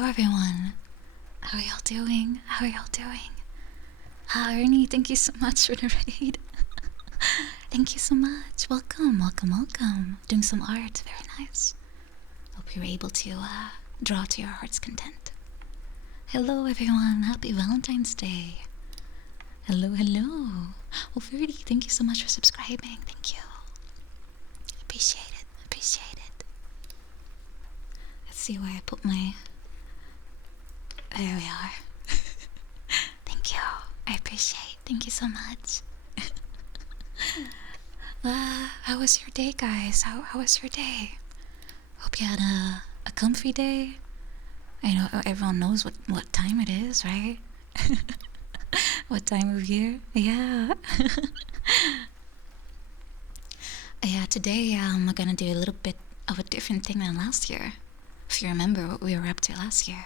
Hello everyone. How are y'all doing? How are y'all doing? Ernie, thank you so much for the raid. Thank you so much. Welcome, welcome, welcome. Doing some art, very nice. Hope you're able to draw to your heart's content. Hello everyone, happy Valentine's Day. Hello, hello. Oh, Verdi, thank you so much for subscribing. Thank you. Appreciate it, appreciate it. Let's see where I put my... There we are. Thank you. I appreciate. Thank you so much. How was your day, guys? How was your day? Hope you had a comfy day. I know everyone knows what time it is, right? What time of year? Yeah. Yeah, today I'm gonna do a little bit of a different thing than last year. If you remember what we were up to last year.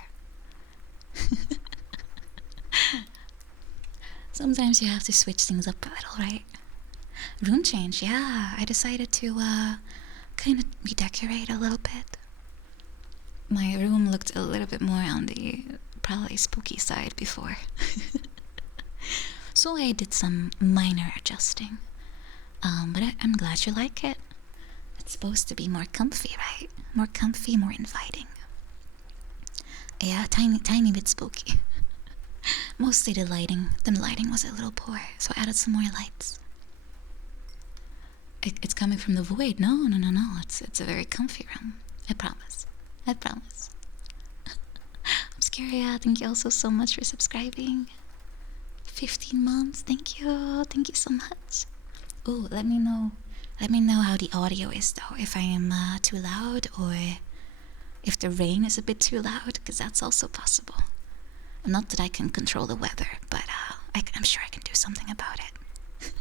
Sometimes you have to switch things up a little, right? Room change, yeah. I decided to kind of redecorate a little bit. My room looked a little bit more on the probably spooky side before. So I did some minor adjusting. But I'm glad you like it. It's supposed to be more comfy, right? More comfy, more inviting. Yeah, tiny bit spooky. Mostly the lighting was a little poor, so I added some more lights. It's coming from the void. No. It's a very comfy room. I promise. Obscuria, thank you also so much for subscribing. 15 months, thank you so much. Ooh, let me know how the audio is though, if I am too loud or if the rain is a bit too loud, because that's also possible. Not that I can control the weather, but I'm sure I can do something about it.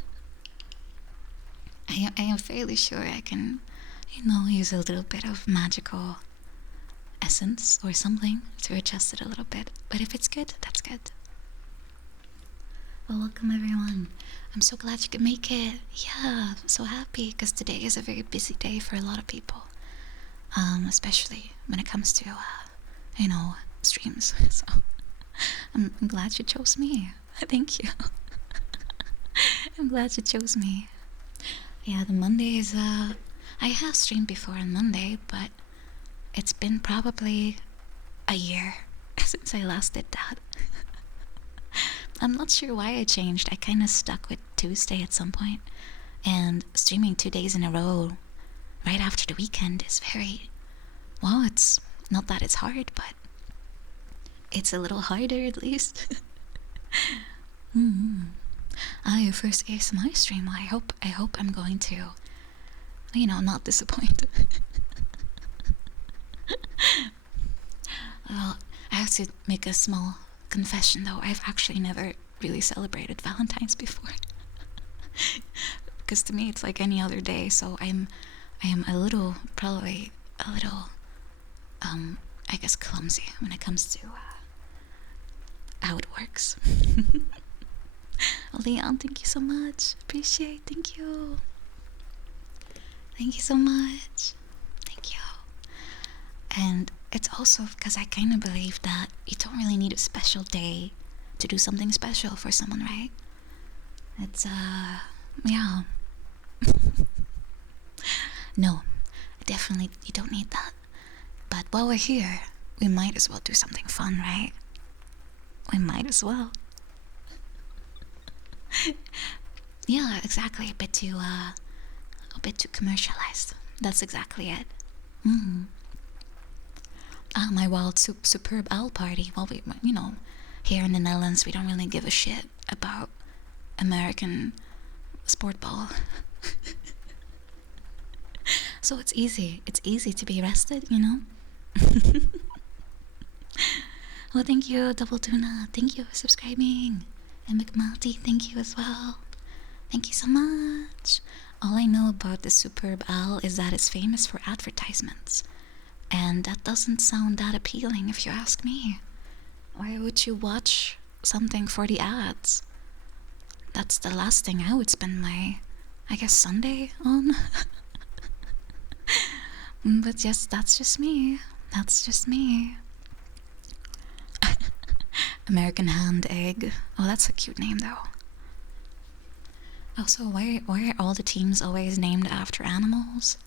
I am fairly sure I can, use a little bit of magical essence or something to adjust it a little bit. But if it's good, that's good. Well, welcome everyone. I'm so glad you could make it. Yeah, I'm so happy because today is a very busy day for a lot of people. Especially when it comes to, streams. So I'm glad you chose me. Thank you. I'm glad you chose me. Yeah, the Mondays, I have streamed before on Monday, but it's been probably a year since I last did that. I'm not sure why I changed. I kind of stuck with Tuesday at some point, and streaming 2 days in a row right after the weekend is very... Well, it's not that it's hard, but it's a little harder at least. Your first ASMR stream. Well, I hope I'm going to, not disappoint. Well, I have to make a small confession though. I've actually never really celebrated Valentine's before. Because to me it's like any other day, so I am probably a little I guess clumsy when it comes to how it works. Well, Leon, thank you so much. Appreciate. Thank you so much. Thank you. And it's also because I kind of believe that you don't really need a special day to do something special for someone, right? It's yeah. No, definitely you don't need that. But while we're here, we might as well do something fun, right? We might as well. Yeah, exactly. A bit too commercialized. That's exactly it. My wild superb owl party. Well, we, here in the Netherlands, we don't really give a shit about American sport ball. So it's easy to be arrested, Well, thank you, Double Tuna. Thank you for subscribing. And McMalty, thank you as well. Thank you so much. All I know about the superb owl is that it's famous for advertisements. And that doesn't sound that appealing if you ask me. Why would you watch something for the ads? That's the last thing I would spend my, Sunday on. But yes, that's just me. American Hand Egg. Oh, that's a cute name though. Also, why are all the teams always named after animals?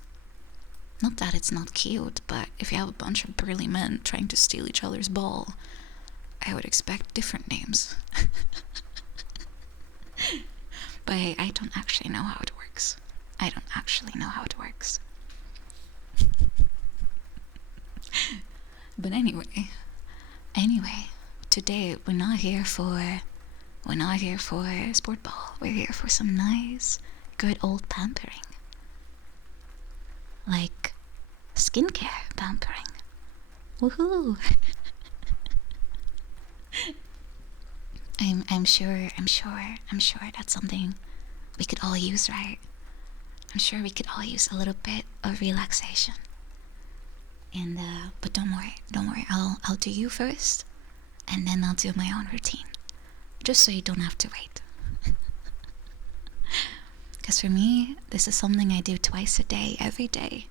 Not that it's not cute, but if you have a bunch of burly men trying to steal each other's ball, I would expect different names. But hey, I don't actually know how it works. I don't actually know how it works. But anyway, today we're not here for sport ball. We're here for some nice, good old pampering. Like skincare pampering. Woohoo! I'm sure that's something we could all use, right? I'm sure we could all use a little bit of relaxation. And but don't worry. I'll do you first, and then I'll do my own routine, just so you don't have to wait. Because for me, this is something I do twice a day, every day.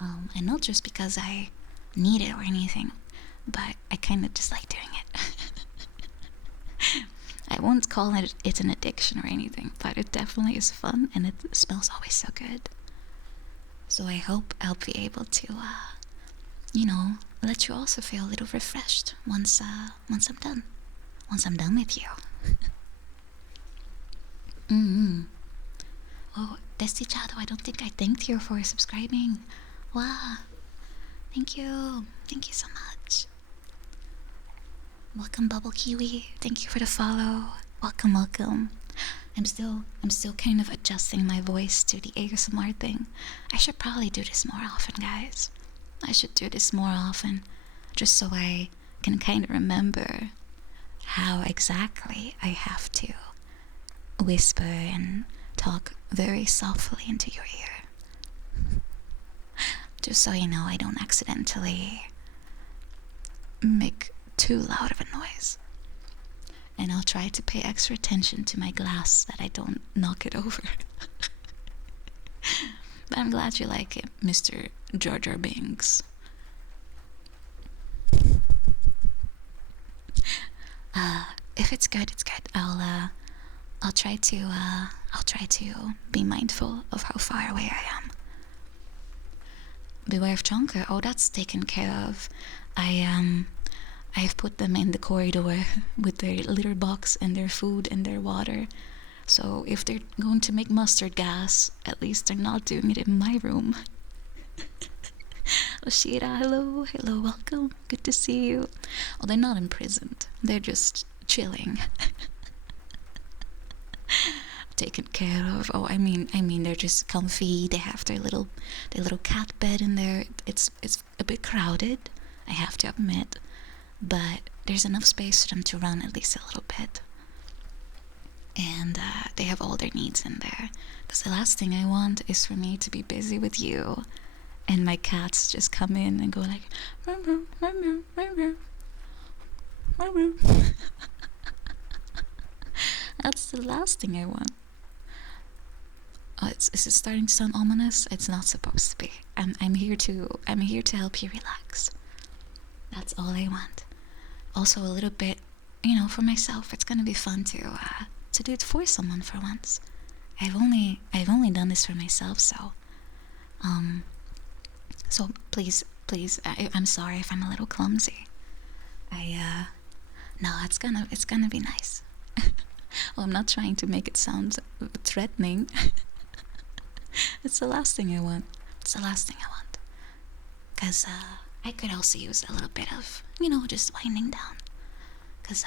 And not just because I need it or anything, but I kind of just like doing it. I won't call it an addiction or anything, but it definitely is fun, and it smells always so good. So I hope I'll be able to, let you also feel a little refreshed once I'm done. Once I'm done with you. Oh, Desdichado, I don't think I thanked you for subscribing. Wow. Thank you so much. Welcome, Bubble Kiwi. Thank you for the follow. Welcome. I'm still kind of adjusting my voice to the ASMR thing. I should probably do this more often, guys. I should do this more often, just so I can kind of remember how exactly I have to whisper and talk very softly into your ear. Just so you know, I don't accidentally make too loud of a noise. And I'll try to pay extra attention to my glass that I don't knock it over. But I'm glad you like it, Mr. Jar Jar Binks. If it's good, it's good. I'll try to be mindful of how far away I am. Beware of Chonker. Oh, that's taken care of. I've put them in the corridor with their litter box and their food and their water. So if they're going to make mustard gas, at least they're not doing it in my room. Oshira, hello, welcome. Good to see you. Oh, they're not imprisoned. They're just chilling. Taken care of. Oh, I mean, they're just comfy. They have their little cat bed in there. It's a bit crowded, I have to admit, but there's enough space for them to run at least a little bit. And they have all their needs in there. Because the last thing I want is for me to be busy with you, and my cats just come in and go like, that's the last thing I want. Oh, is it starting to sound ominous? It's not supposed to be. I'm here to help you relax. That's all I want. Also a little bit, for myself. It's gonna be fun to do it for someone for once. I've only done this for myself, so please, I'm sorry if I'm a little clumsy. No, it's gonna be nice. Well, I'm not trying to make it sound threatening. It's the last thing I want. Because I could also use a little bit of, just winding down. Because,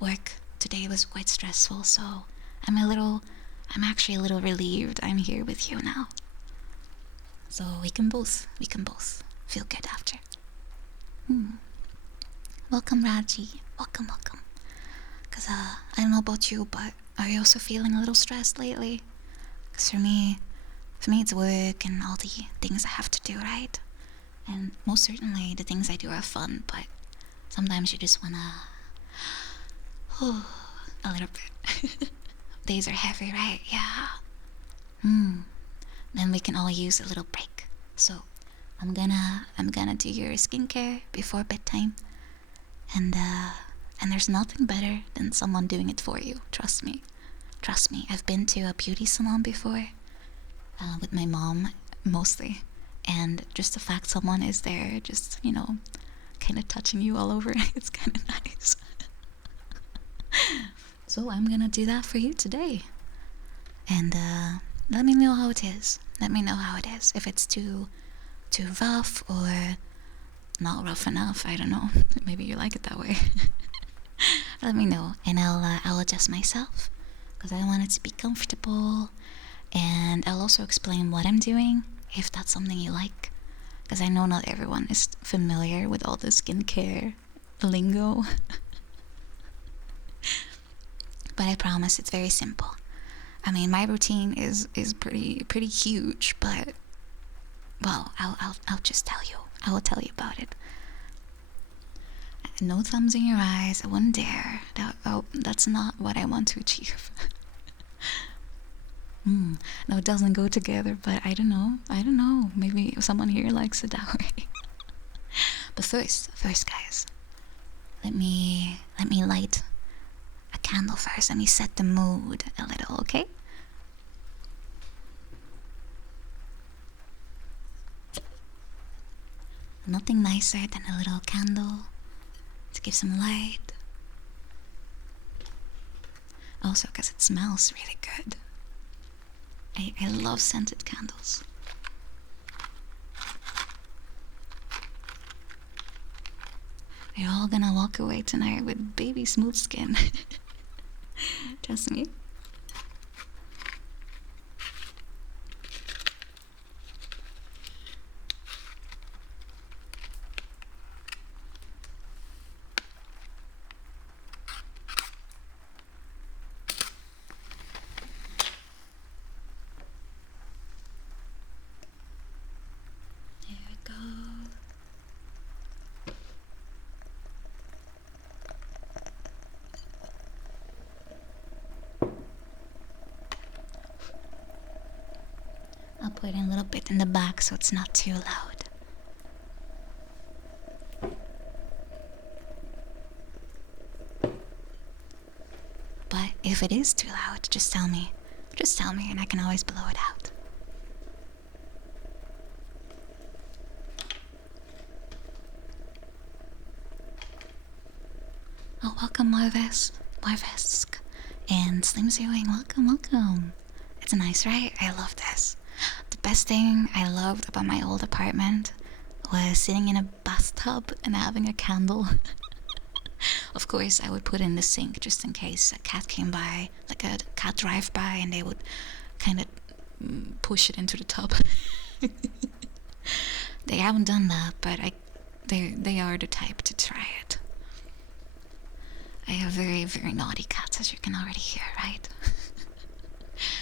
work today was quite stressful, so I'm actually a little relieved I'm here with you now. So we can both feel good after. Welcome, Raji. Welcome. Because, I don't know about you, but are you also feeling a little stressed lately? Because for me it's work and all the things I have to do, right? And most certainly the things I do are fun, but sometimes you just wanna a little bit. Days are heavy, right? Yeah. Then we can all use a little break. So I'm gonna do your skincare before bedtime, And there's nothing better than someone doing it for you. Trust me. Trust me. I've been to a beauty salon before, with my mom mostly, and just the fact someone is there, just kind of touching you all over, it's kind of nice. So I'm gonna do that for you today, and let me know how it is. Let me know how it is. If it's too rough or not rough enough, I don't know. Maybe you like it that way. Let me know, and I'll adjust myself because I want it to be comfortable, and I'll also explain what I'm doing if that's something you like, because I know not everyone is familiar with all the skincare lingo. But I promise it's very simple. I mean, my routine is pretty huge, but well, I'll just tell you. I will tell you about it. No thumbs in your eyes. I wouldn't dare. That's not what I want to achieve. No, it doesn't go together, but I don't know. Maybe someone here likes it that way. But first, guys, let me light a candle first. Let me set the mood a little, okay? Nothing nicer than a little candle to give some light. Also, because it smells really good. I love scented candles. We're all gonna walk away tonight with baby smooth skin. Trust me. Here we go. I'll put in a little bit in the back so it's not too loud. But if it is too loud, just tell me. Just tell me and I can always blow it out. Oh, welcome Marvesk and Slim Zewing. Welcome. It's nice, right? I love this. The best thing I loved about my old apartment was sitting in a bathtub and having a candle. Of course, I would put it in the sink just in case a cat came by, like a cat drive by, and they would kind of push it into the tub. They haven't done that, but they are the type to try it. I have very, very naughty cats, as you can already hear, right?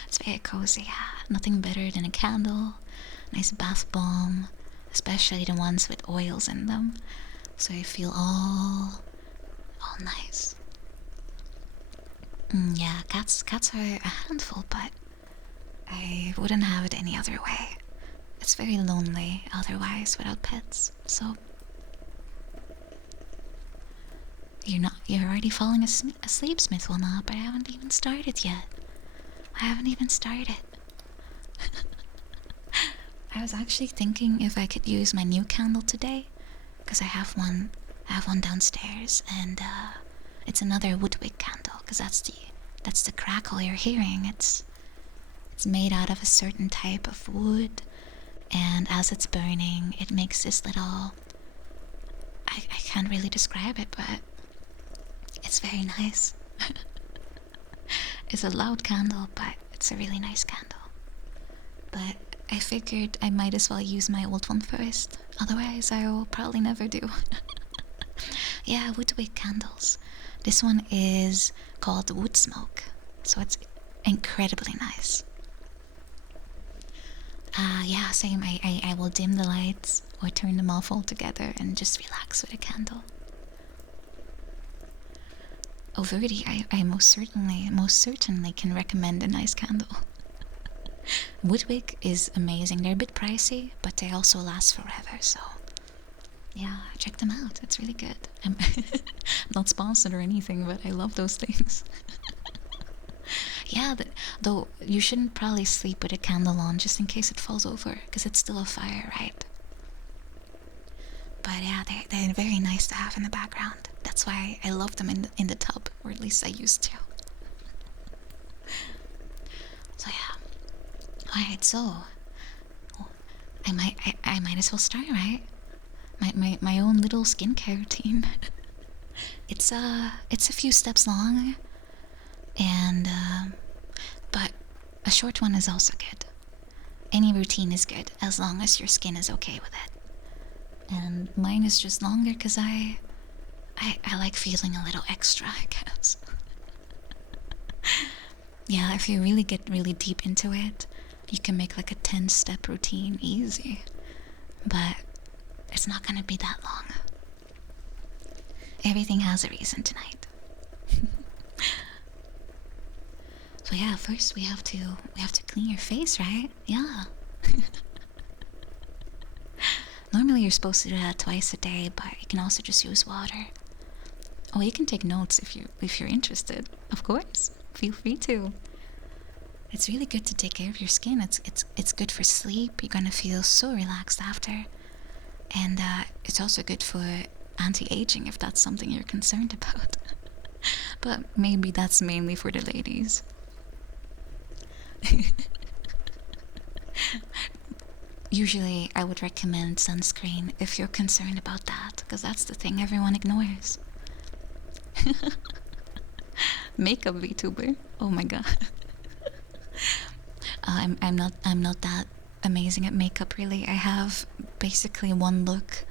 It's very cozy, yeah. Nothing better than a candle, nice bath bomb, especially the ones with oils in them, so you feel all nice. Yeah, cats are a handful, but I wouldn't have it any other way. It's very lonely otherwise without pets, so you're already falling asleep, Smith. Well, not, but I haven't even started yet. I was actually thinking if I could use my new candle today, because I have one downstairs, and it's another woodwick candle, because that's the crackle you're hearing. It's made out of a certain type of wood, and as it's burning, it makes this little, I can't really describe it, but it's very nice. It's a loud candle, but it's a really nice candle. But I figured I might as well use my old one first, otherwise I will probably never do. Yeah, woodwick candles. This one is called Wood Smoke, so it's incredibly nice. Yeah, same. I will dim the lights or turn them off altogether and just relax with a candle. Oh, Verdi, I most certainly can recommend a nice candle. Woodwick is amazing. They're a bit pricey, but they also last forever, so Yeah, check them out. It's really good. I'm not sponsored or anything, but I love those things. Yeah, though you shouldn't probably sleep with a candle on just in case it falls over, because it's still a fire, right? But yeah, they're very nice to have in the background. That's why I love them in the tub, or at least I used to. So yeah. Alright, so I might as well start, right? My own little skincare routine. It's a few steps long, and but a short one is also good. Any routine is good as long as your skin is okay with it. And mine is just longer because I like feeling a little extra, I guess. Yeah, if you really get really deep into it, you can make like a 10-step routine easy. But it's not gonna be that long. Everything has a reason tonight. So yeah, first we have to clean your face, right? Yeah. Normally you're supposed to do that twice a day, but you can also just use water. Oh, you can take notes if you're interested. Of course, feel free to. It's really good to take care of your skin. It's good for sleep. You're gonna feel so relaxed after, and it's also good for anti-aging if that's something you're concerned about. But maybe that's mainly for the ladies. Usually, I would recommend sunscreen if you're concerned about that, because that's the thing everyone ignores. Makeup VTuber. Oh my god. I'm not that amazing at makeup really. I have basically one look,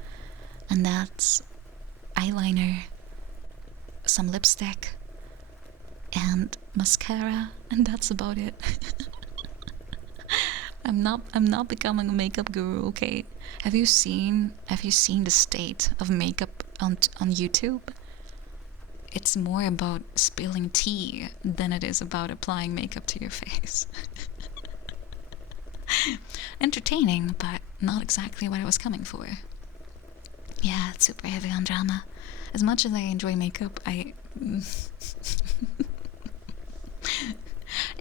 and that's eyeliner, some lipstick, and mascara, and that's about it. I'm not becoming a makeup guru, okay? Have you seen the state of makeup on YouTube? It's more about spilling tea than it is about applying makeup to your face. Entertaining, but not exactly what I was coming for. Yeah, it's super heavy on drama. As much as I enjoy makeup, it's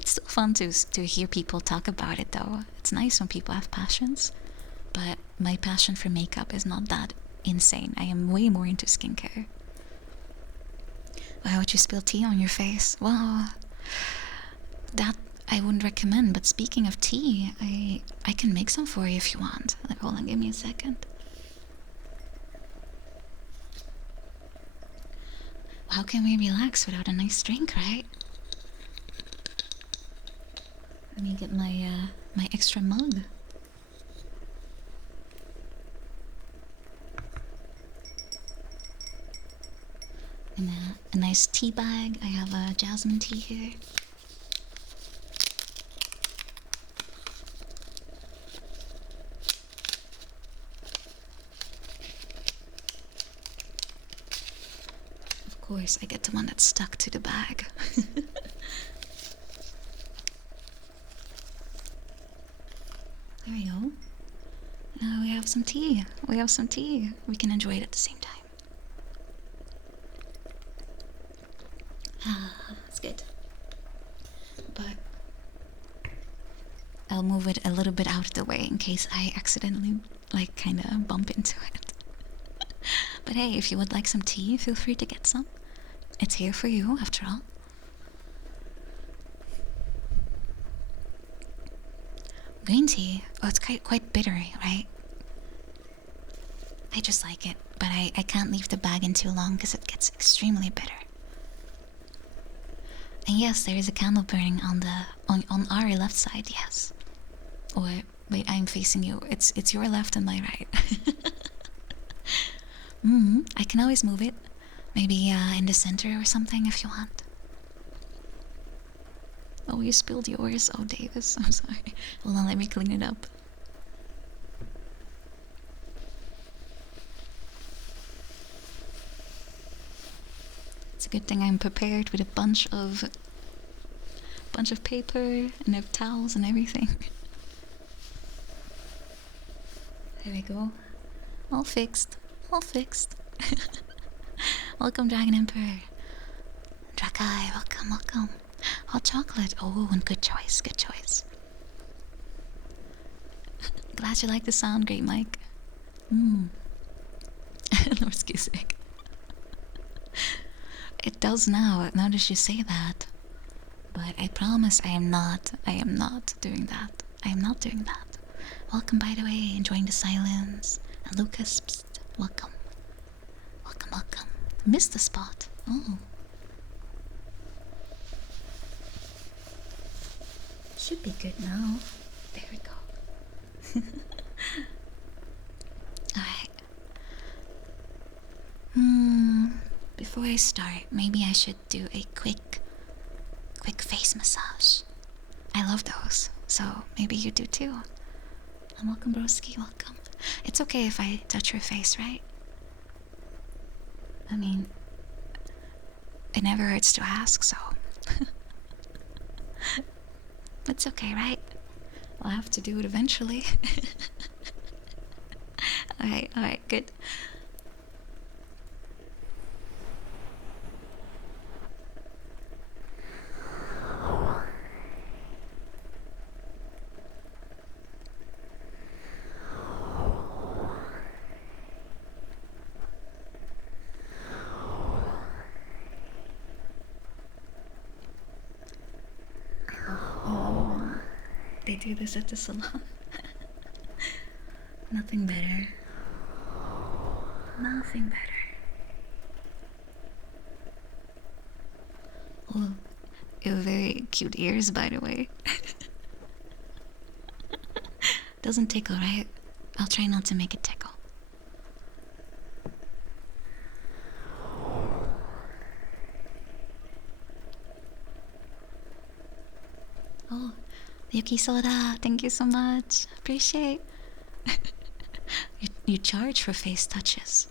still fun to hear people talk about it, though. It's nice when people have passions, but my passion for makeup is not that insane. I am way more into skincare. Why would you spill tea on your face? Well, that I wouldn't recommend. But speaking of tea, I can make some for you if you want. Like, hold on, give me a second. How can we relax without a nice drink, right? Let me get my extra mug. And a nice tea bag. I have a jasmine tea here. Of course, I get the one that's stuck to the bag. There we go. Now we have some tea. We have some tea. We can enjoy it at the same time. Ah, that's good. But I'll move it a little bit out of the way in case I accidentally, like, kind of bump into it. But hey, if you would like some tea, feel free to get some. It's here for you, after all. Green tea? Oh, it's quite bitter, right? I just like it, but I can't leave the bag in too long because it gets extremely bitter. And yes, there is a candle burning on our left side, yes. Or wait, I'm facing you. It's your left and my right. I can always move it. Maybe in the center or something if you want. Oh, you spilled yours. Oh, Davis, I'm sorry. Hold on, let me clean it up. It's a good thing I'm prepared with a bunch of paper and of towels and everything. There we go. All fixed. All fixed. Welcome, Dragon Emperor. Drakai, welcome, welcome. Hot chocolate. Oh, and good choice, good choice. Glad you like the sound, great Mike. Norse Cusick. It does now that you say that. But I promise I am not doing that. I am not doing that. Welcome, by the way, enjoying the silence. And Lucas, psst, welcome. Welcome, welcome. Missed the spot. Oh. Should be good now. There we go. Alright. Before I start, maybe I should do a quick face massage. I love those, so maybe you do too. And welcome, broski, welcome. It's okay if I touch your face, right? I mean, it never hurts to ask, so. It's okay, right? I'll have to do it eventually. Alright, good. They do this at the salon. Nothing better. Nothing better. Oh, you have very cute ears, by the way. Doesn't tickle, right? I'll try not to make it tickle. Oh, Yuki Soda, thank you so much. Appreciate. You charge for face touches.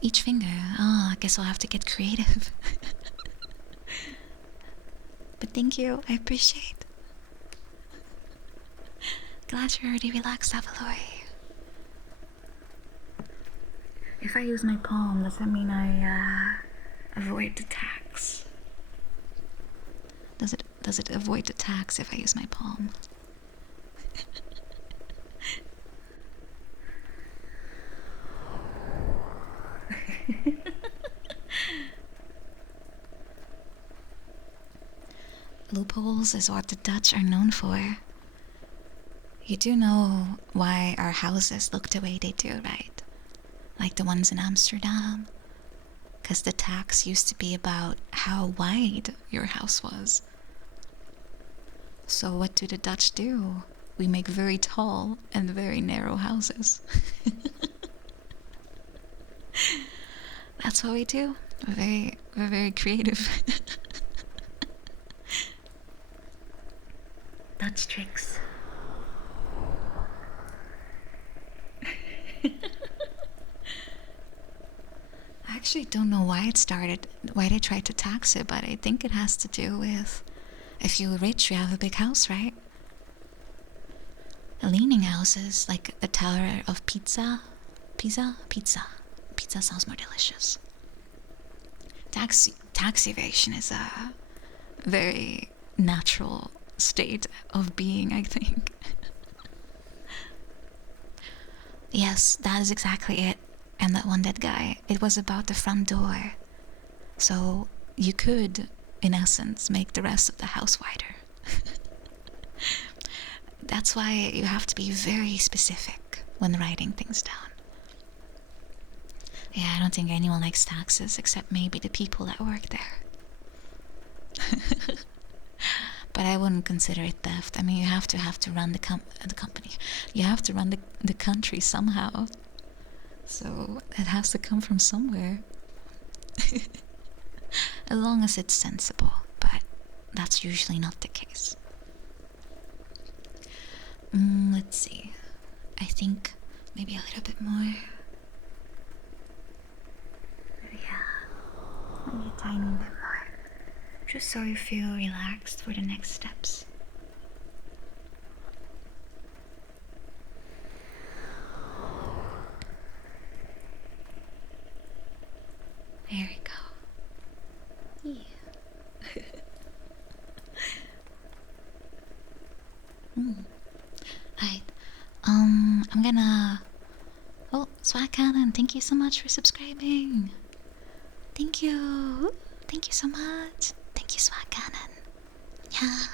Each finger. Oh, I guess I'll have to get creative. But thank you, I appreciate. Glad you're already relaxed, Avaloi. If I use my palm, does that mean I avoid the tax? Does it avoid the tax if I use my palm? Loopholes is what the Dutch are known for. You do know why our houses look the way they do, right? Like the ones in Amsterdam. Because the tax used to be about how wide your house was. So what do the Dutch do? We make very tall and very narrow houses. That's what we do. We're very creative. Dutch tricks. I actually don't know why it started, why they tried to tax it, but I think it has to do with if you're rich, you have a big house, right? Leaning houses, like the Tower of Pizza. Pizza sounds more delicious. Tax evasion is a very natural state of being, I think. Yes, that is exactly it. And that one dead guy, it was about the front door. So you could, in essence, make the rest of the house wider. That's why you have to be very specific when writing things down. Yeah, I don't think anyone likes taxes except maybe the people that work there. But I wouldn't consider it theft. I mean, you have to run the company. You have to run the country somehow. So it has to come from somewhere. As long as it's sensible, but that's usually not the case. Let's see. I think maybe a little bit more. Yeah, maybe a tiny bit more. Just so you feel relaxed for the next steps. Cannon, thank you so much for subscribing. Thank you. Thank you so much. Thank you, Swag Cannon. Yeah.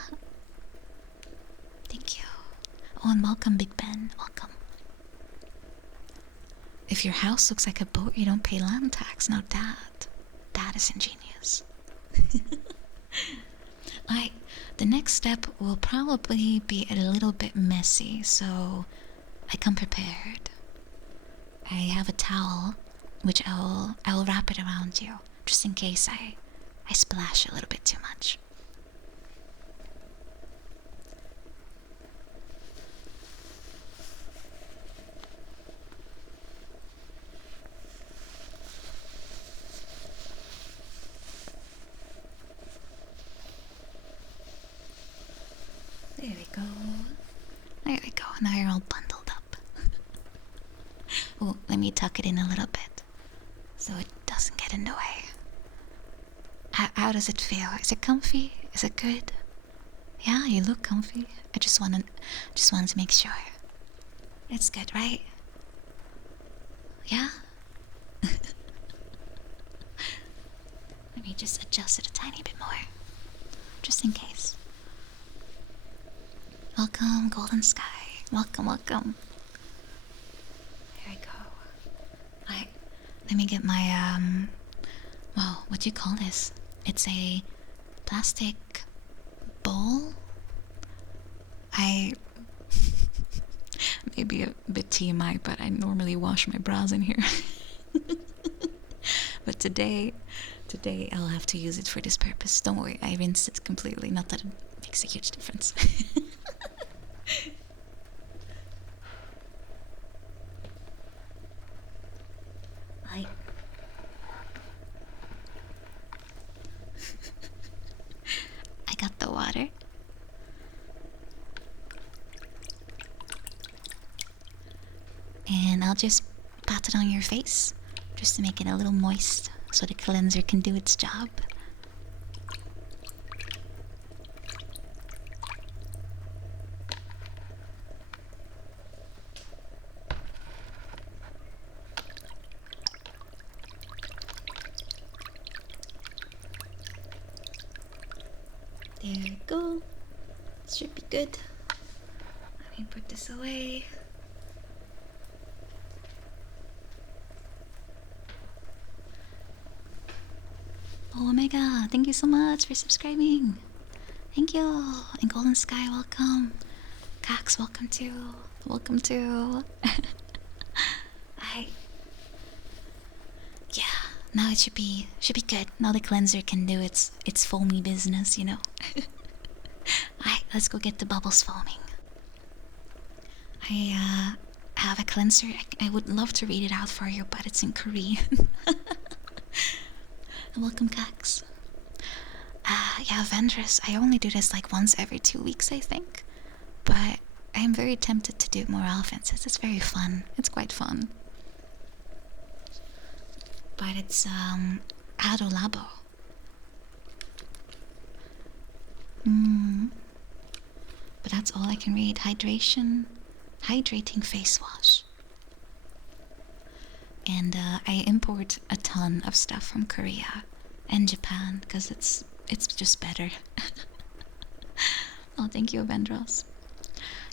Thank you. Oh, and welcome, Big Ben. Welcome. If your house looks like a boat, you don't pay land tax. Now that is ingenious. The next step will probably be a little bit messy, so I come prepared. I have a towel, which I will wrap it around you, just in case I splash a little bit too much. There we go. There we go. Now you're all bundled up. Oh, let me tuck it in a little bit so it doesn't get in the way. How does it feel? Is it comfy? Is it good? Yeah, you look comfy. I just wanted to make sure. It's good, right? Yeah? Let me just adjust it a tiny bit more, just in case. Welcome, Golden Sky. Welcome, welcome. There we go. Let me get my, well, what do you call this? It's a plastic bowl. Maybe a bit TMI, but I normally wash my brows in here. But today I'll have to use it for this purpose. Don't worry, I rinsed it completely. Not that it makes a huge difference. I got the water. And I'll just pat it on your face just to make it a little moist so the cleanser can do its job. There we go. Should be good. Let me put this away. Oh, Omega, thank you so much for subscribing. Thank you. And Golden Sky, welcome. Cax, welcome too. Welcome too. Yeah, now it should be good. Now the cleanser can do its foamy business, you know. Alright, let's go get the bubbles foaming. I have a cleanser. I would love to read it out for you, but it's in Korean. Welcome, Cax. Yeah, Vendress. I only do this like once every 2 weeks, I think. But I'm very tempted to do it more often since it's very fun. It's quite fun. But it's Adolabo. But that's all I can read. Hydrating face wash. And I import a ton of stuff from Korea and Japan because it's just better. Oh, thank you, Vendros.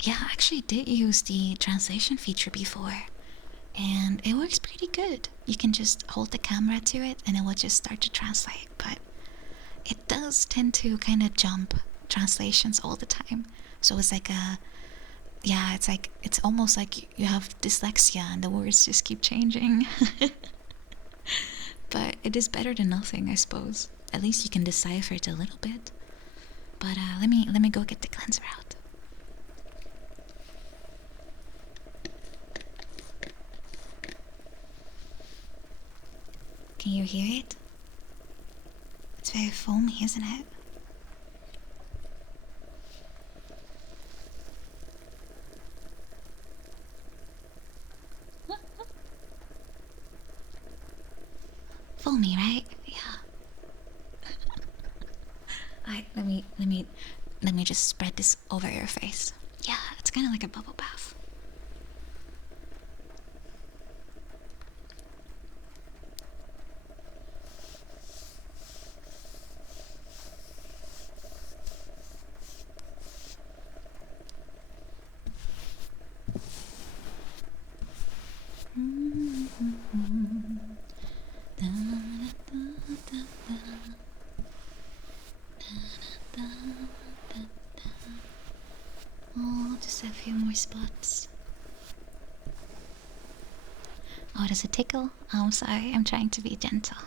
Yeah, I actually did use the translation feature before, and it works pretty good. You can just hold the camera to it and it will just start to translate, but it does tend to kind of jump translations all the time. So it's like it's almost like you have dyslexia and the words just keep changing. But it is better than nothing, I suppose. At least you can decipher it a little bit. But let me go get the cleanser out. Can you hear it? It's very foamy, isn't it? Foamy, right? Yeah. Alright, let me just spread this over your face. Yeah, it's kind of like a bubble bath. spots. Oh, does it tickle? Oh, I'm sorry, I'm trying to be gentle.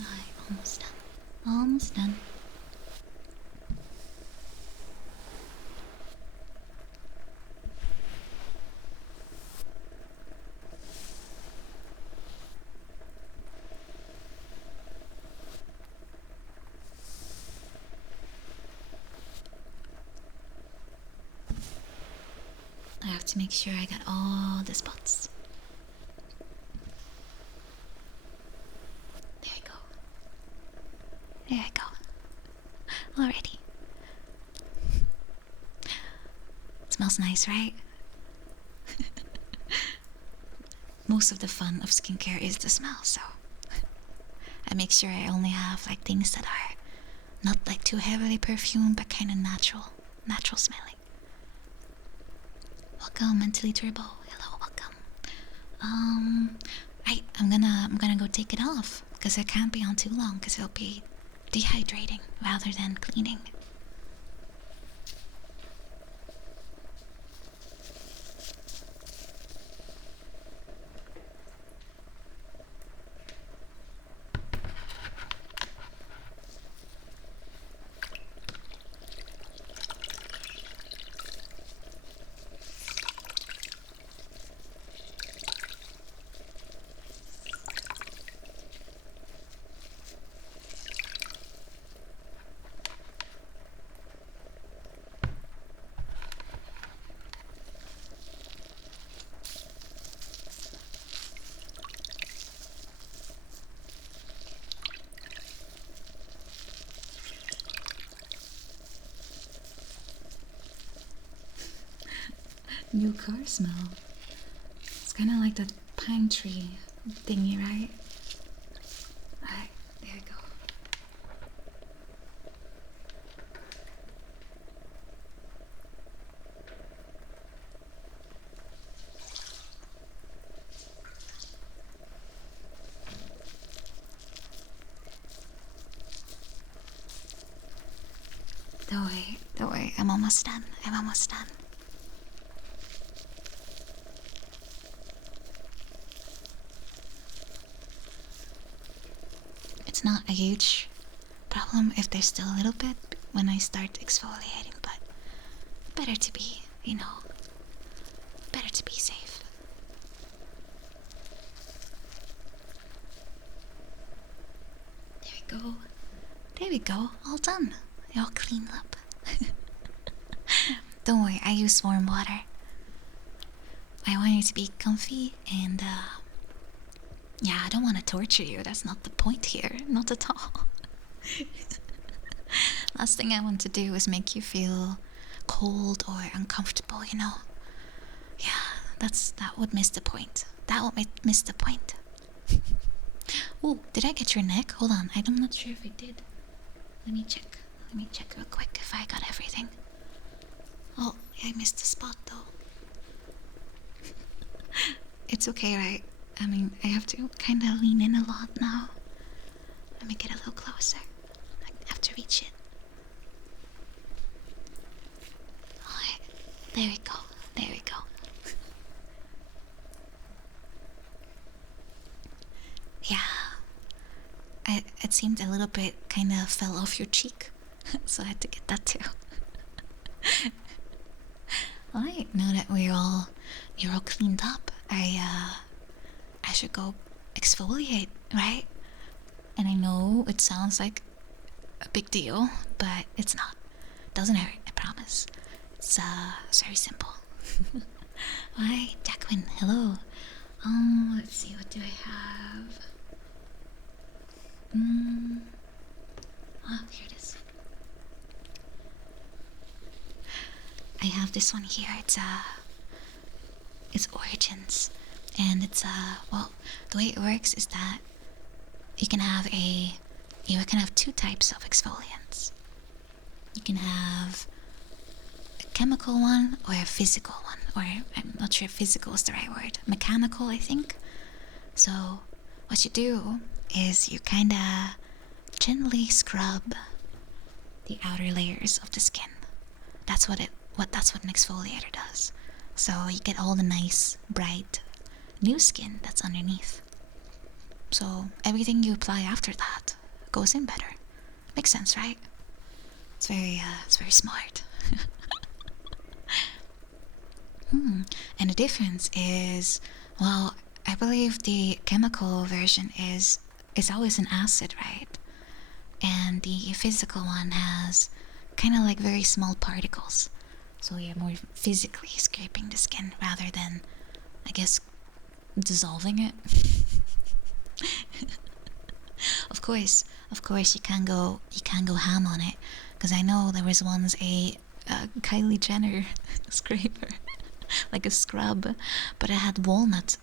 Alright, almost done. Almost done. I have to make sure I got all the spots. There we go. There I go. Already. Smells nice, right? Most of the fun of skincare is the smell, so I make sure I only have like things that are not like too heavily perfumed but kind of natural smelling. Welcome, Mentally Turbo. Hello, welcome. I'm gonna go take it off because it can't be on too long because it'll be dehydrating rather than cleaning. New car smell. It's kind of like that pine tree thingy, right? Alright, there we go. Don't worry, I'm almost done. I'm almost done. It's not a huge problem if there's still a little bit when I start exfoliating, but better to be, better to be safe. There we go. There we go. All done. You're all cleaned up. Don't worry, I use warm water. I want you to be comfy and yeah, I don't want to torture you. That's not the point here. Not at all. Last thing I want to do is make you feel cold or uncomfortable, Yeah, that would miss the point. That would miss the point. Oh, did I get your neck? Hold on, I'm not sure if I did. Let me check. Let me check real quick if I got everything. Oh, I missed a spot though. It's okay, right? I mean, I have to kind of lean in a lot now. Let me get a little closer. I have to reach it. Alright, there we go. There we go. Yeah. It seemed a little bit kind of fell off your cheek. So I had to get that too. Alright, now that you're all cleaned up, I should go exfoliate, right? And I know it sounds like a big deal, but it's not. Doesn't hurt, I promise. It's very simple. Alright, Jacqueline, hello. Let's see, what do I have? Here it is. I have this one here. It's Origins, and it's well, the way it works is that you can have two types of exfoliants. You can have a chemical one or a physical one, or I'm not sure if physical is the right word. Mechanical, I think. So what you do is you kind of gently scrub the outer layers of the skin. That's what an exfoliator does. So you get all the nice, bright, new skin that's underneath. So everything you apply after that goes in better. Makes sense, right? It's very smart. And the difference is, well, I believe the chemical version is always an acid, right? And the physical one has kind of like very small particles. So you're more physically scraping the skin rather than, I guess, dissolving it. Of course, you can go ham on it, because I know there was once a Kylie Jenner scraper, like a scrub, but it had walnut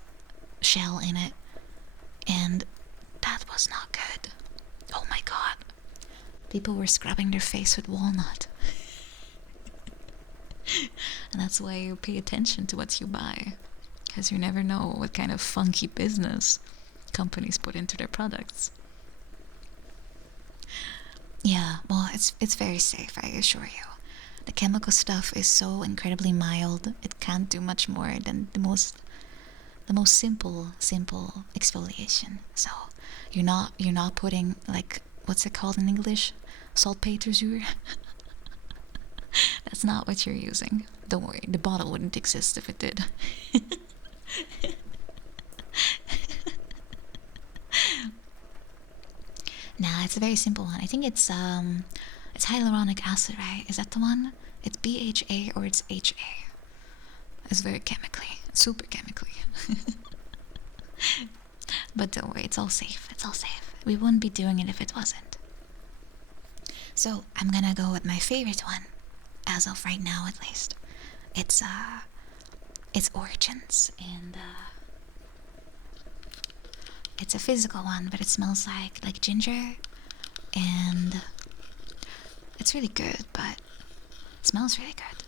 shell in it, and that was not good. Oh my god, people were scrubbing their face with walnut. And that's why you pay attention to what you buy, because you never know what kind of funky business companies put into their products. Yeah, well, it's very safe, I assure you. The chemical stuff is so incredibly mild. It can't do much more than the most simple exfoliation. So you're not putting, like, what's it called in English? Salpeterzuur. That's not what you're using. Don't worry, the bottle wouldn't exist if it did. Nah, it's a very simple one. I think it's hyaluronic acid, right? Is that the one? It's BHA or it's HA. It's very chemically, super chemically. But don't worry, it's all safe. It's all safe. We wouldn't be doing it if it wasn't. So I'm gonna go with my favorite one, as of right now at least. It's Origins, and it's a physical one, but it smells like ginger, and it's really good, but it smells really good.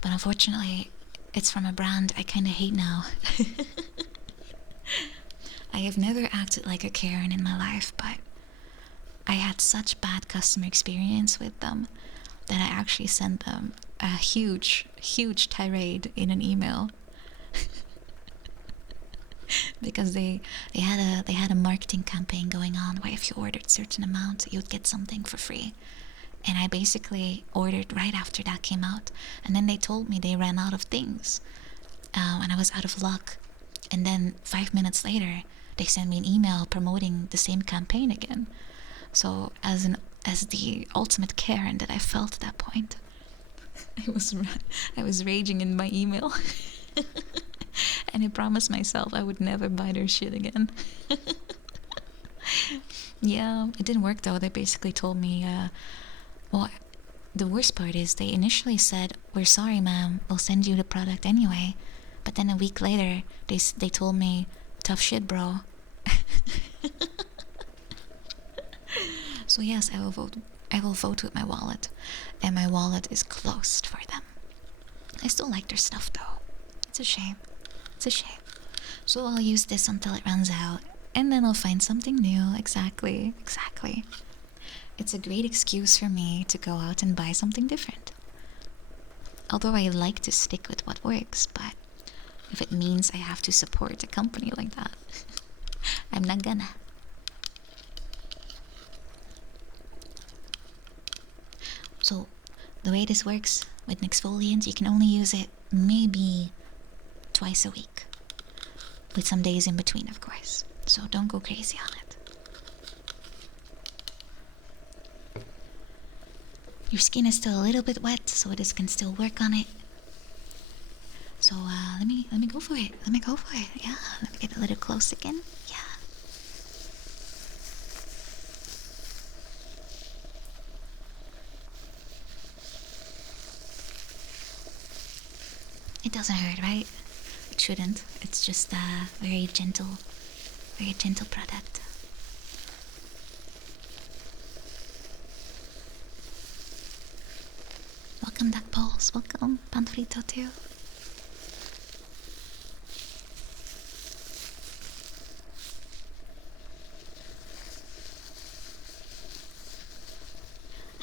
But unfortunately, it's from a brand I kind of hate now. I have never acted like a Karen in my life, but I had such bad customer experience with them that I actually sent them a huge tirade in an email. Because they had a marketing campaign going on where if you ordered a certain amount you would get something for free, and I basically ordered right after that came out, and then they told me they ran out of things, and I was out of luck, and then 5 minutes later they sent me an email promoting the same campaign again. So as the ultimate Karen that I felt at that point, I was raging in my email. And I promised myself I would never buy their shit again. Yeah, it didn't work though. They basically told me, well, the worst part is they initially said, "We're sorry, ma'am, we'll send you the product anyway." But then a week later, they told me, "Tough shit, bro." So yes, I will vote with my wallet, and my wallet is closed for them. I still like their stuff though. It's a shame. It's a shame. So I'll use this until it runs out, and then I'll find something new. Exactly. It's a great excuse for me to go out and buy something different. Although I like to stick with what works, but if it means I have to support a company like that, I'm not gonna. So the way this works with an exfoliant, you can only use it maybe twice a week, with some days in between, of course. So don't go crazy on it. Your skin is still a little bit wet, so this can still work on it. So let me go for it. Yeah, let me get a little close again. Yeah. It doesn't hurt, right? It shouldn't. It's just a very gentle product. Welcome, Duck Balls. Welcome, Pan Frito too.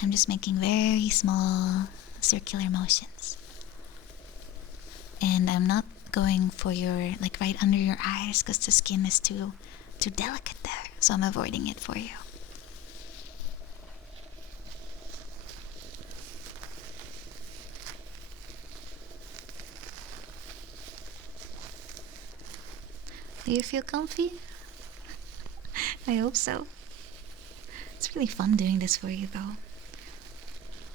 I'm just making very small circular motions. And I'm not going for your, like, right under your eyes because the skin is too delicate there. So I'm avoiding it for you. Do you feel comfy? I hope so. It's really fun doing this for you though.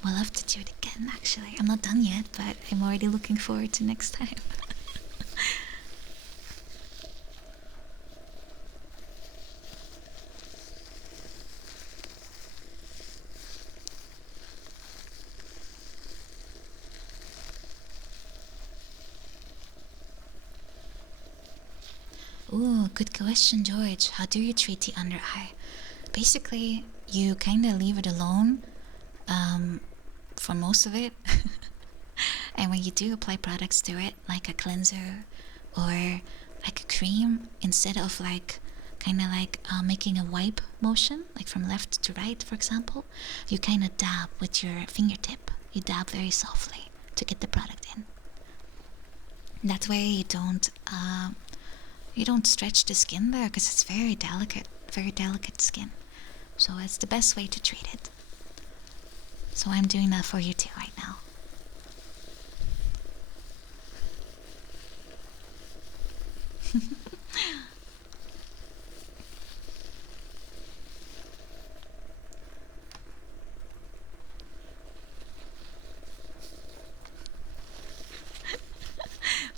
We'll have to do it again actually. I'm not done yet, but I'm already looking forward to next time. Ooh, good question, George. How do you treat the under eye? Basically, you kind of leave it alone for most of it. And when you do apply products to it, like a cleanser or like a cream, instead of like kind of like making a wipe motion, like from left to right, for example, you kind of dab with your fingertip. You dab very softly to get the product in. That way you don't stretch the skin there because it's very delicate skin. So it's the best way to treat it. So I'm doing that for you too right now.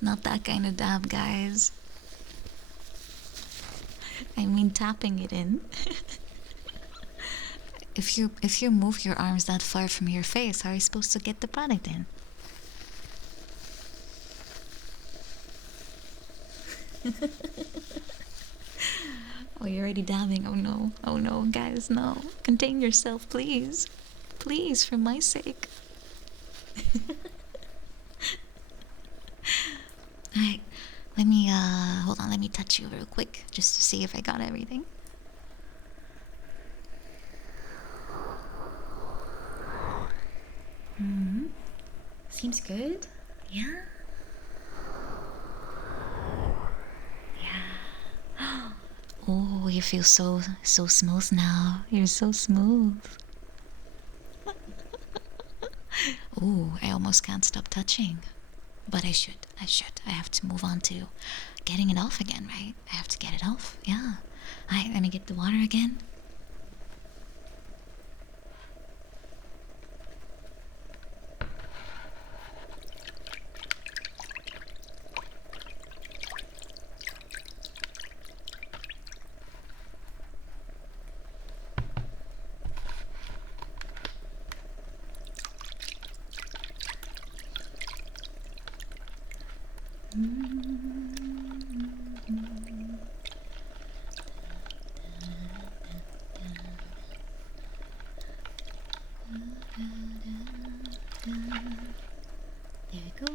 Not that kind of dab, guys. I mean tapping it in. If you move your arms that far from your face, how are you supposed to get the product in? Oh, you're already dabbing. Oh no. Oh no, guys, no. Contain yourself, please. Please, for my sake. Alright, let me hold on, let me touch you real quick just to see if I got everything. Seems good. Yeah. Yeah. Oh, you feel so smooth now. You're so smooth. Oh, I almost can't stop touching. But I should. I have to move on to getting it off again, right? I have to get it off. Yeah. Alright, let me get the water again. There we go.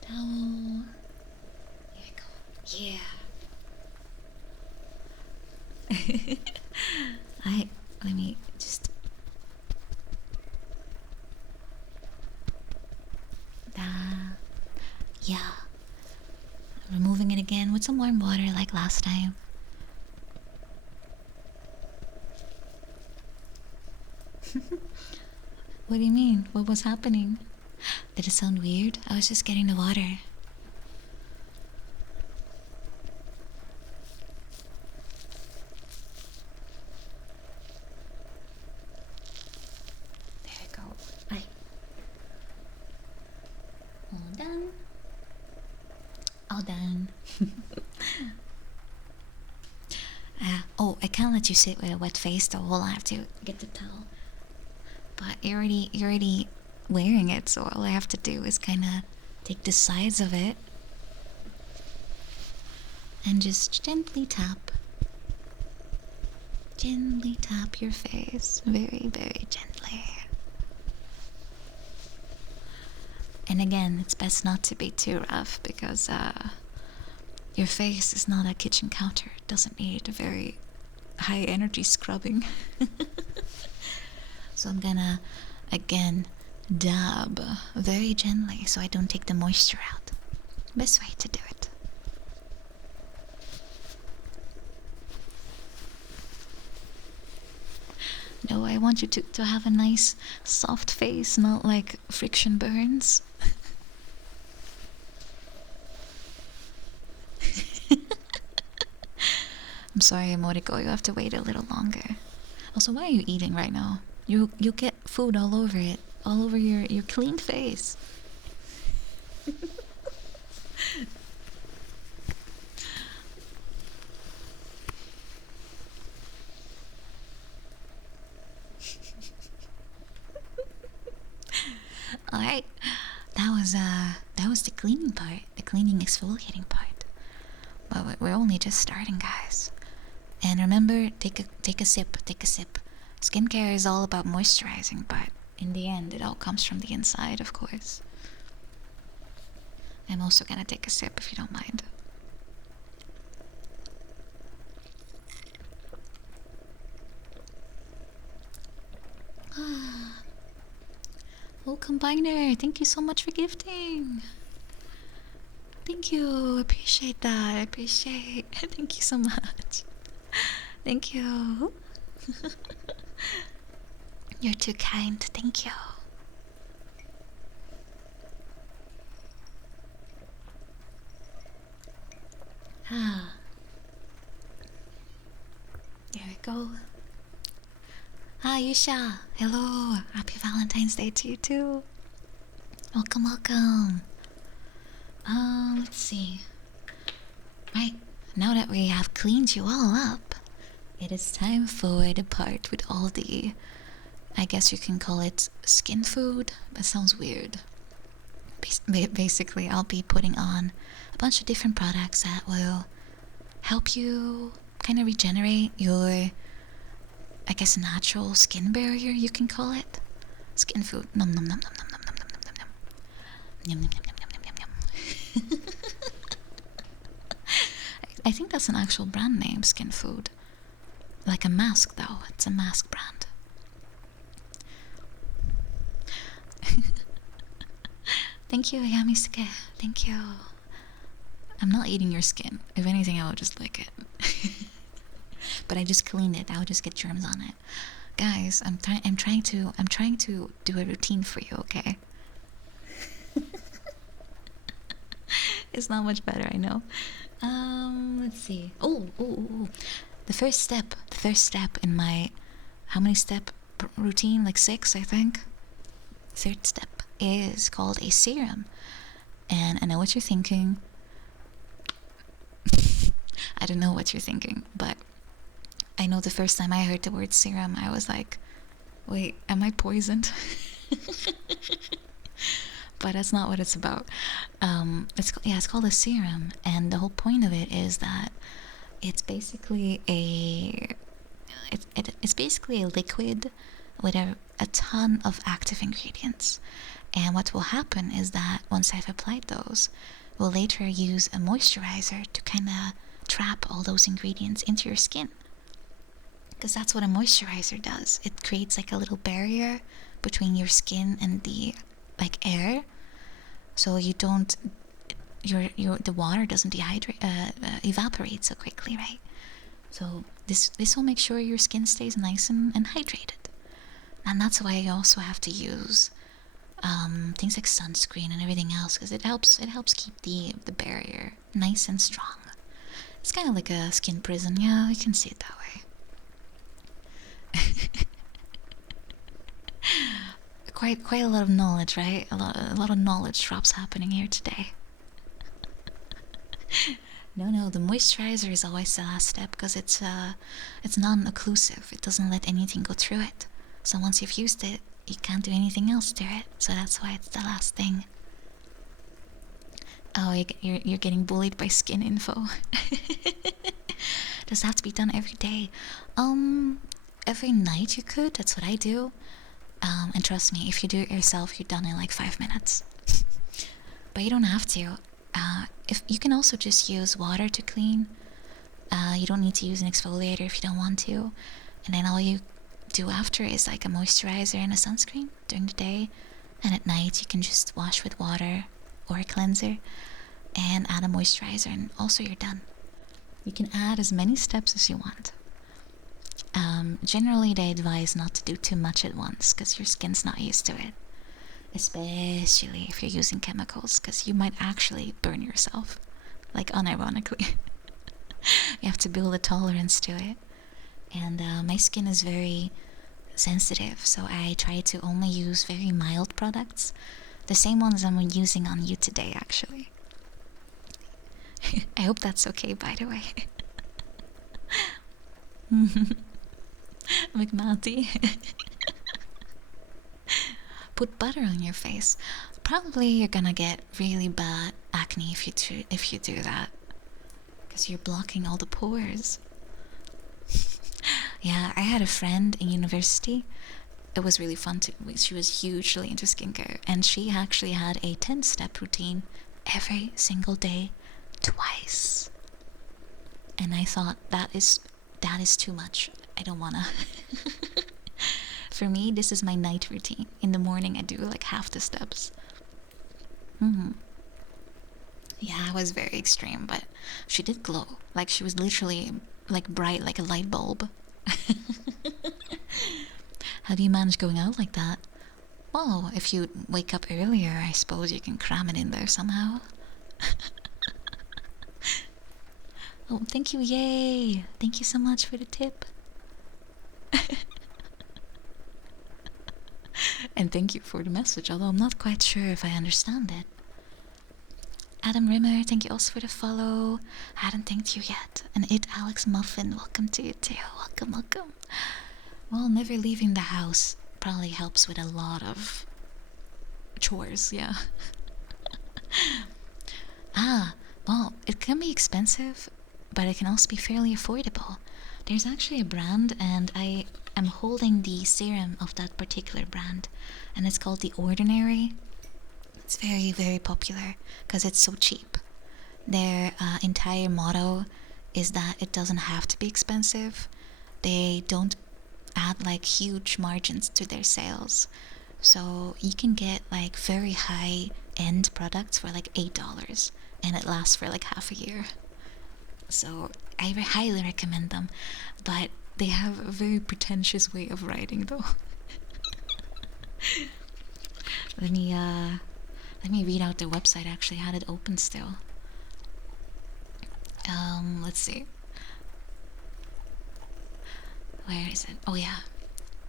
Towel. There we go. Yeah. Let me just yeah. Removing it again with some warm water like last time. What do you mean? What was happening? Did it sound weird? I was just getting the water. There we go. Aye. All done. All done. Oh, I can't let you sit with a wet face though. Hold on, I have to get the towel. But you're already wearing it, so all I have to do is kind of take the sides of it and just gently tap. Gently tap your face, very, very gently. And again, it's best not to be too rough because your face is not a kitchen counter. It doesn't need a very high energy scrubbing. So I'm gonna, again, dab very gently so I don't take the moisture out. Best way to do it. No, I want you to have a nice soft face, not like friction burns. I'm sorry, Moriko, you have to wait a little longer. Also, why are you eating right now? You get food all over it, all over your clean face. All right, that was the cleaning part, the cleaning exfoliating part. But we're only just starting, guys. And remember, take a sip, take a sip. Skincare is all about moisturizing, but in the end, it all comes from the inside, of course. I'm also gonna take a sip if you don't mind. Oh, Combiner, thank you so much for gifting. Thank you, appreciate that, appreciate. Thank you so much. Thank you. You're too kind, thank you. Ah. There we go. Ah, Yusha, hello. Happy Valentine's Day to you too. Welcome, welcome. Let's see. Right, now that we have cleaned you all up, it is time for the part with all the, I guess you can call it skin food. That sounds weird. Basically, I'll be putting on a bunch of different products that will help you kind of regenerate your, I guess, natural skin barrier, you can call it. Skin food. Nom nom nom nom nom nom nom nom nom nom. Yum yum yum yum yum yum yum. I think that's an actual brand name, Skin Food. Like a mask, though. It's a mask brand. Thank you, Yamisuke. Thank you. I'm not eating your skin. If anything, I will just lick it. But I just cleaned it. I'll just get germs on it. Guys, I'm trying to do a routine for you, okay? It's not much better, I know. Let's see. Oh. The first step in my, how many step routine? Like 6, I think. Third step is called a serum. And I know what you're thinking. I don't know what you're thinking, but I know the first time I heard the word serum, I was like, wait, am I poisoned? But that's not what it's about. It's called a serum, and the whole point of it is that it's basically it's basically a liquid with a ton of active ingredients. And what will happen is that once I've applied those, we'll later use a moisturizer to kind of trap all those ingredients into your skin. Because that's what a moisturizer does. It creates like a little barrier between your skin and the air, so you don't, the water doesn't evaporate so quickly, right? So this will make sure your skin stays nice and hydrated. And that's why you also have to use things like sunscreen and everything else, because it helps keep the barrier nice and strong. It's kind of like a skin prison. Yeah, you can see it that way. Quite a lot of knowledge, right? A lot of knowledge drops happening here today. No, the moisturizer is always the last step because it's non-occlusive. It doesn't let anything go through it. So once you've used it, you can't do anything else to it. So that's why it's the last thing. Oh, you're getting bullied by skin info. Does that have to be done every day? Every night you could. That's what I do. And trust me, if you do it yourself, you're done in like 5 minutes. But you don't have to. If you can also just use water to clean. You don't need to use an exfoliator if you don't want to. And then all you do after is like a moisturizer and a sunscreen during the day. And at night you can just wash with water or a cleanser and add a moisturizer, and also you're done. You can add as many steps as you want. Generally they advise not to do too much at once because your skin's not used to it. Especially if you're using chemicals, because you might actually burn yourself. Like unironically. You have to build a tolerance to it. And my skin is very sensitive, so I try to only use very mild products. The same ones I'm using on you today, actually. I hope that's okay, by the way. McMatty. Put butter on your face. Probably you're gonna get really bad acne if you do that, because you're blocking all the pores. Yeah, I had a friend in university. It was really fun to. She was hugely into skincare, and she actually had a 10-step routine every single day, twice. And I thought that is too much. I don't wanna. For me, this is my night routine. In the morning, I do like half the steps. Yeah, it was very extreme, but she did glow. Like she was literally like bright like a light bulb. How do you manage going out like that? Well, if you wake up earlier, I suppose you can cram it in there somehow. Oh, thank you, yay! Thank you so much for the tip. And thank you for the message, although I'm not quite sure if I understand it. Adam Rimmer, thank you also for the follow. I hadn't thanked you yet. And Alex Muffin, welcome to you too. Welcome, welcome. Well, never leaving the house probably helps with a lot of chores, yeah. Well, it can be expensive, but it can also be fairly affordable. There's actually a brand, and I am holding the serum of that particular brand, and it's called The Ordinary. It's very, very popular because it's so cheap. Their entire motto is that it doesn't have to be expensive. They don't add like huge margins to their sales. So you can get like very high end products for like $8, and it lasts for like half a year. So I highly recommend them, but they have a very pretentious way of writing though. Let me read out their website. Actually, I had it open still. Let's see. Where is it? Oh yeah.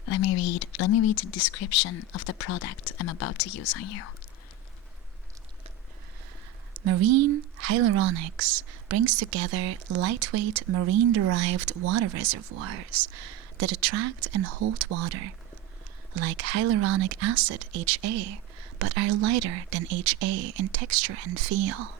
Let me read the description of the product I'm about to use on you. Marine Hyaluronics brings together lightweight marine-derived water reservoirs that attract and hold water, like hyaluronic acid HA, but are lighter than HA in texture and feel.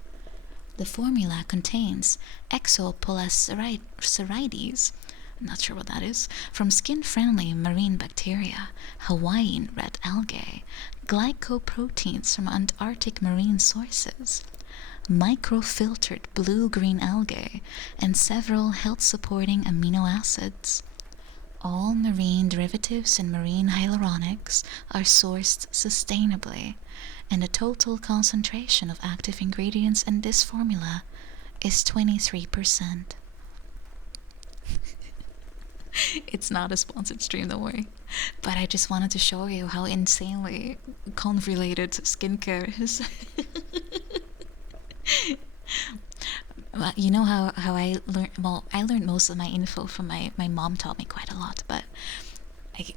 The formula contains exopolysaccharides, I'm not sure what that is, from skin-friendly marine bacteria, Hawaiian red algae, glycoproteins from Antarctic marine sources, microfiltered blue-green algae, and several health-supporting amino acids. All marine derivatives in marine hyaluronics are sourced sustainably, and the total concentration of active ingredients in this formula is 23%. It's not a sponsored stream, don't worry. But I just wanted to show you how insanely conv-related skincare is. Well, you know how I learned, well, I learned most of my info from my mom taught me quite a lot, but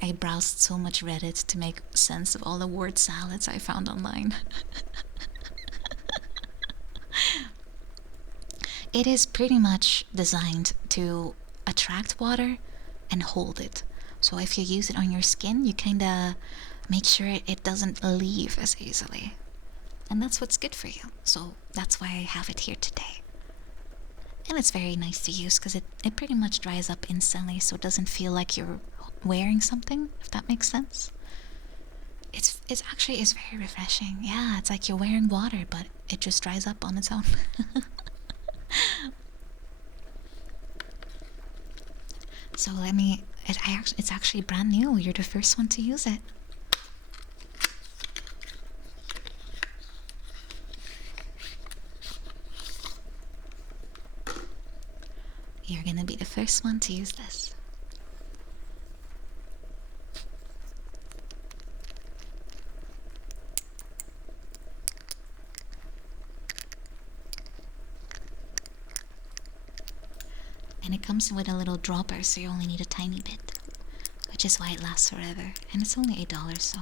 I browsed so much Reddit to make sense of all the word salads I found online. It is pretty much designed to attract water and hold it. So if you use it on your skin, you kinda make sure it doesn't leave as easily. And that's what's good for you. So that's why I have it here today. And it's very nice to use because it pretty much dries up instantly, so it doesn't feel like you're wearing something, if that makes sense. It's actually is very refreshing. Yeah, it's like you're wearing water, but it just dries up on its own. So let me. It's actually brand new. You're the first one to use it. You're gonna be the first one to use this. And it comes with a little dropper, so you only need a tiny bit, which is why it lasts forever. And it's only $8, so.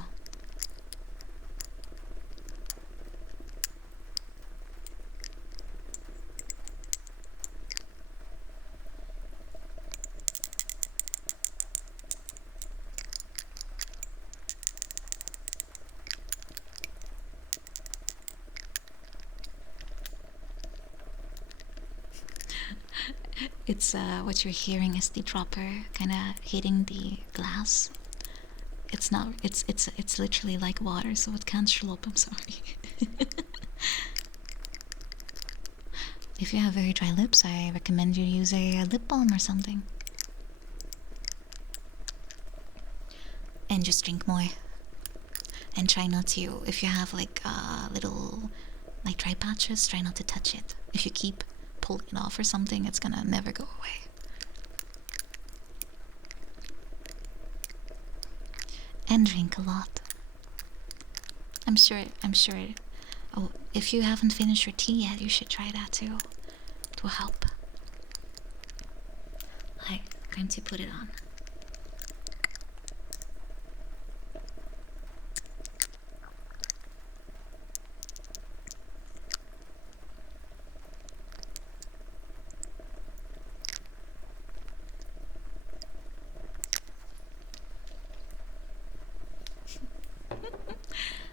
It's what you're hearing is the dropper kind of hitting the glass. It's not. It's literally like water, so it can't slurp. I'm sorry. If you have very dry lips, I recommend you use a lip balm or something. And just drink more. And try not to. If you have like little like dry patches, try not to touch it. If you keep pulling it off or something, it's gonna never go away. And drink a lot. I'm sure. Oh, if you haven't finished your tea yet, you should try that too. To help. Hi, time to put it on.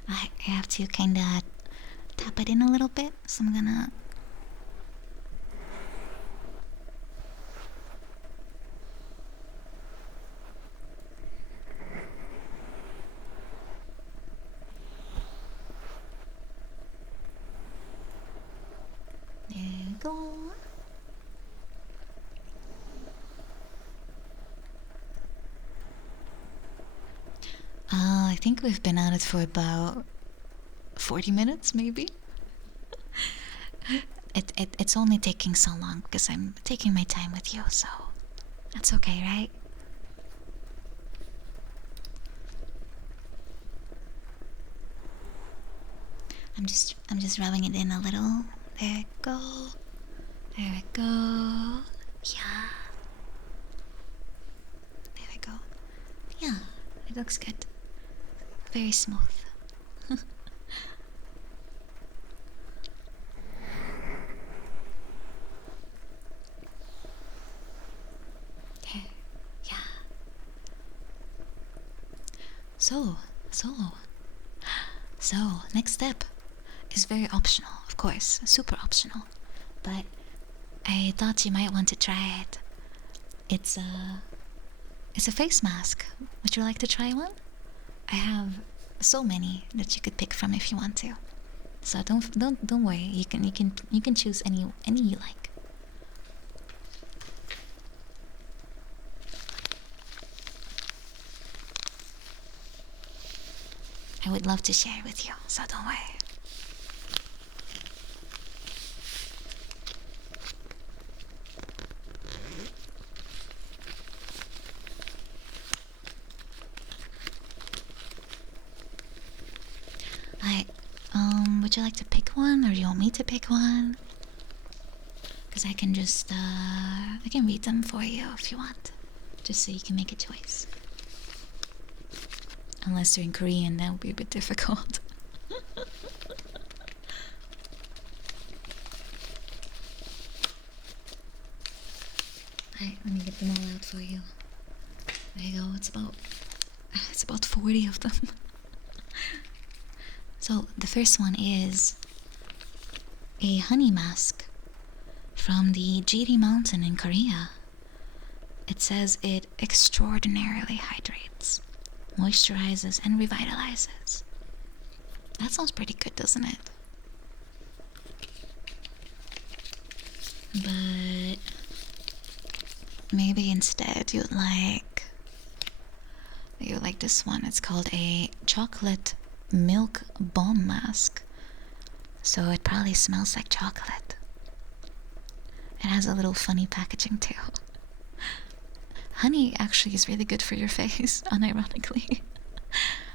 I have to kind of tap it in a little bit, so I'm gonna. There you go. I think we've been at it for about 40 minutes, maybe. It's only taking so long because I'm taking my time with you, so that's okay, right? I'm just rubbing it in a little. There we go. There we go. Yeah. There we go. Yeah, it looks good. Very smooth. There. Yeah. So, next step is very optional, of course, super optional. But I thought you might want to try it. It's a face mask. Would you like to try one? I have so many that you could pick from if you want to. So don't worry. You can choose any you like. I would love to share with you, so don't worry. Would you like to pick one, or do you want me to pick one? Because I can just, I can read them for you if you want. Just so you can make a choice. Unless you're in Korean, that would be a bit difficult. Alright, let me get them all out for you. There you go, it's about 40 of them. So the first one is a honey mask from the Jiri mountain in Korea. It says it extraordinarily hydrates, moisturizes, and revitalizes. That sounds pretty good, doesn't it? But maybe instead you like this one. It's called a chocolate milk bomb mask. So it probably smells like chocolate. It has a little funny packaging too. Honey actually is really good for your face, unironically.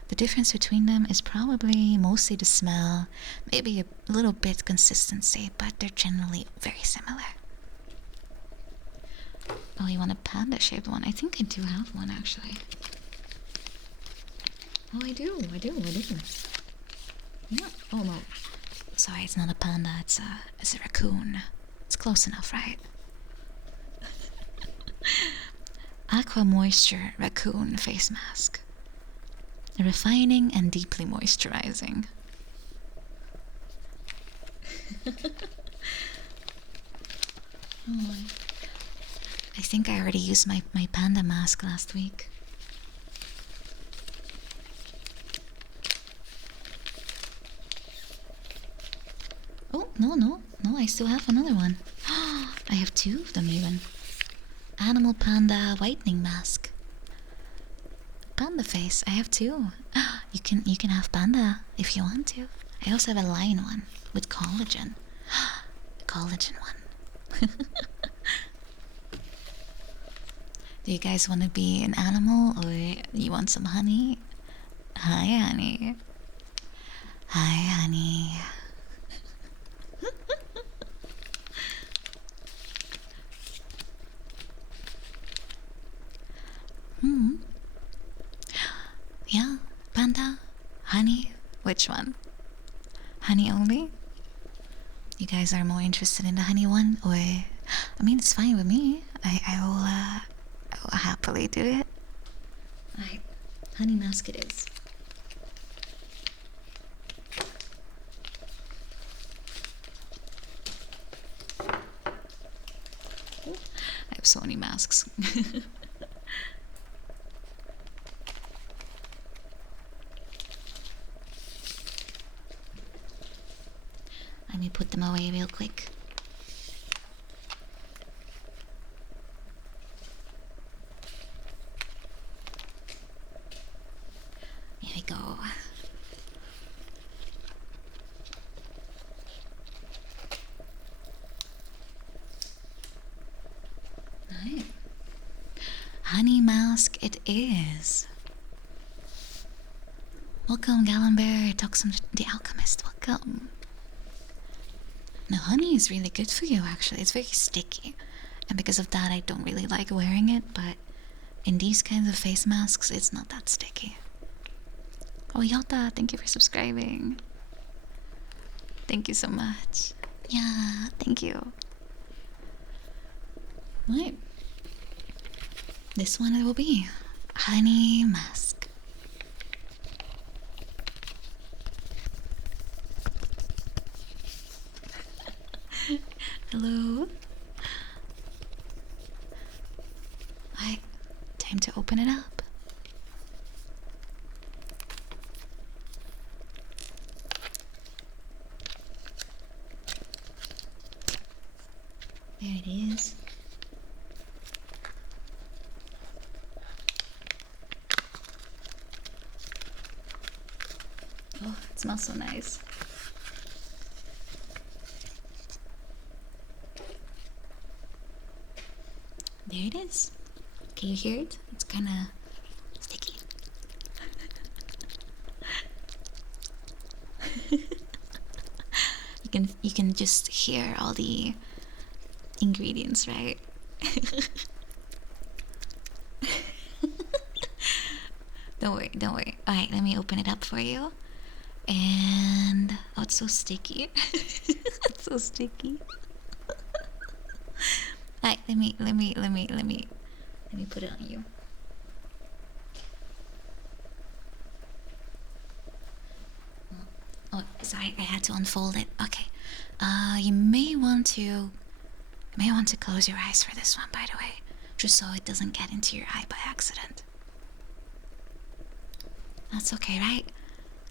The difference between them is probably mostly the smell, maybe a little bit consistency, but they're generally very similar. Oh, you want a panda-shaped one? I think I do have one, actually. Oh, I do. Yeah. Oh, no. Sorry, it's not a panda, it's a raccoon. It's close enough, right? Aqua Moisture Raccoon Face Mask. Refining and deeply moisturizing. Oh, I think I already used my panda mask last week. Oh, no, I still have another one. I have two of them even. Animal Panda Whitening Mask. Panda face, I have two. You can have panda if you want to. I also have a lion one with collagen. Collagen one. Do you guys want to be an animal or you want some honey? Hi, honey. Hi, honey. Yeah, panda, honey. Which one? Honey only? You guys are more interested in the honey one, or I mean, it's fine with me. I will happily do it. Alright, honey mask it is. I have so many masks. Let me put them away real quick. Here we go. Alright. Honey mask it is. Welcome, Gallenbear, Toxum the Alchemist. Welcome. Now, honey is really good for you, actually. It's very sticky. And because of that, I don't really like wearing it, but in these kinds of face masks, it's not that sticky. Oh, Yota, thank you for subscribing. Thank you so much. Yeah, thank you. Right. This one it will be. Honey mask. Hello. Alright, time to open it up. There it is. Oh, it smells so nice. There it is. Can you hear it? It's kind of sticky. You can just hear all the ingredients, right? Don't worry. Alright, let me open it up for you. And oh, it's so sticky. It's so sticky. Alright, let me put it on you. sorry, I had to unfold it. Okay. You may want to close your eyes for this one, by the way, just so it doesn't get into your eye by accident. That's okay, right?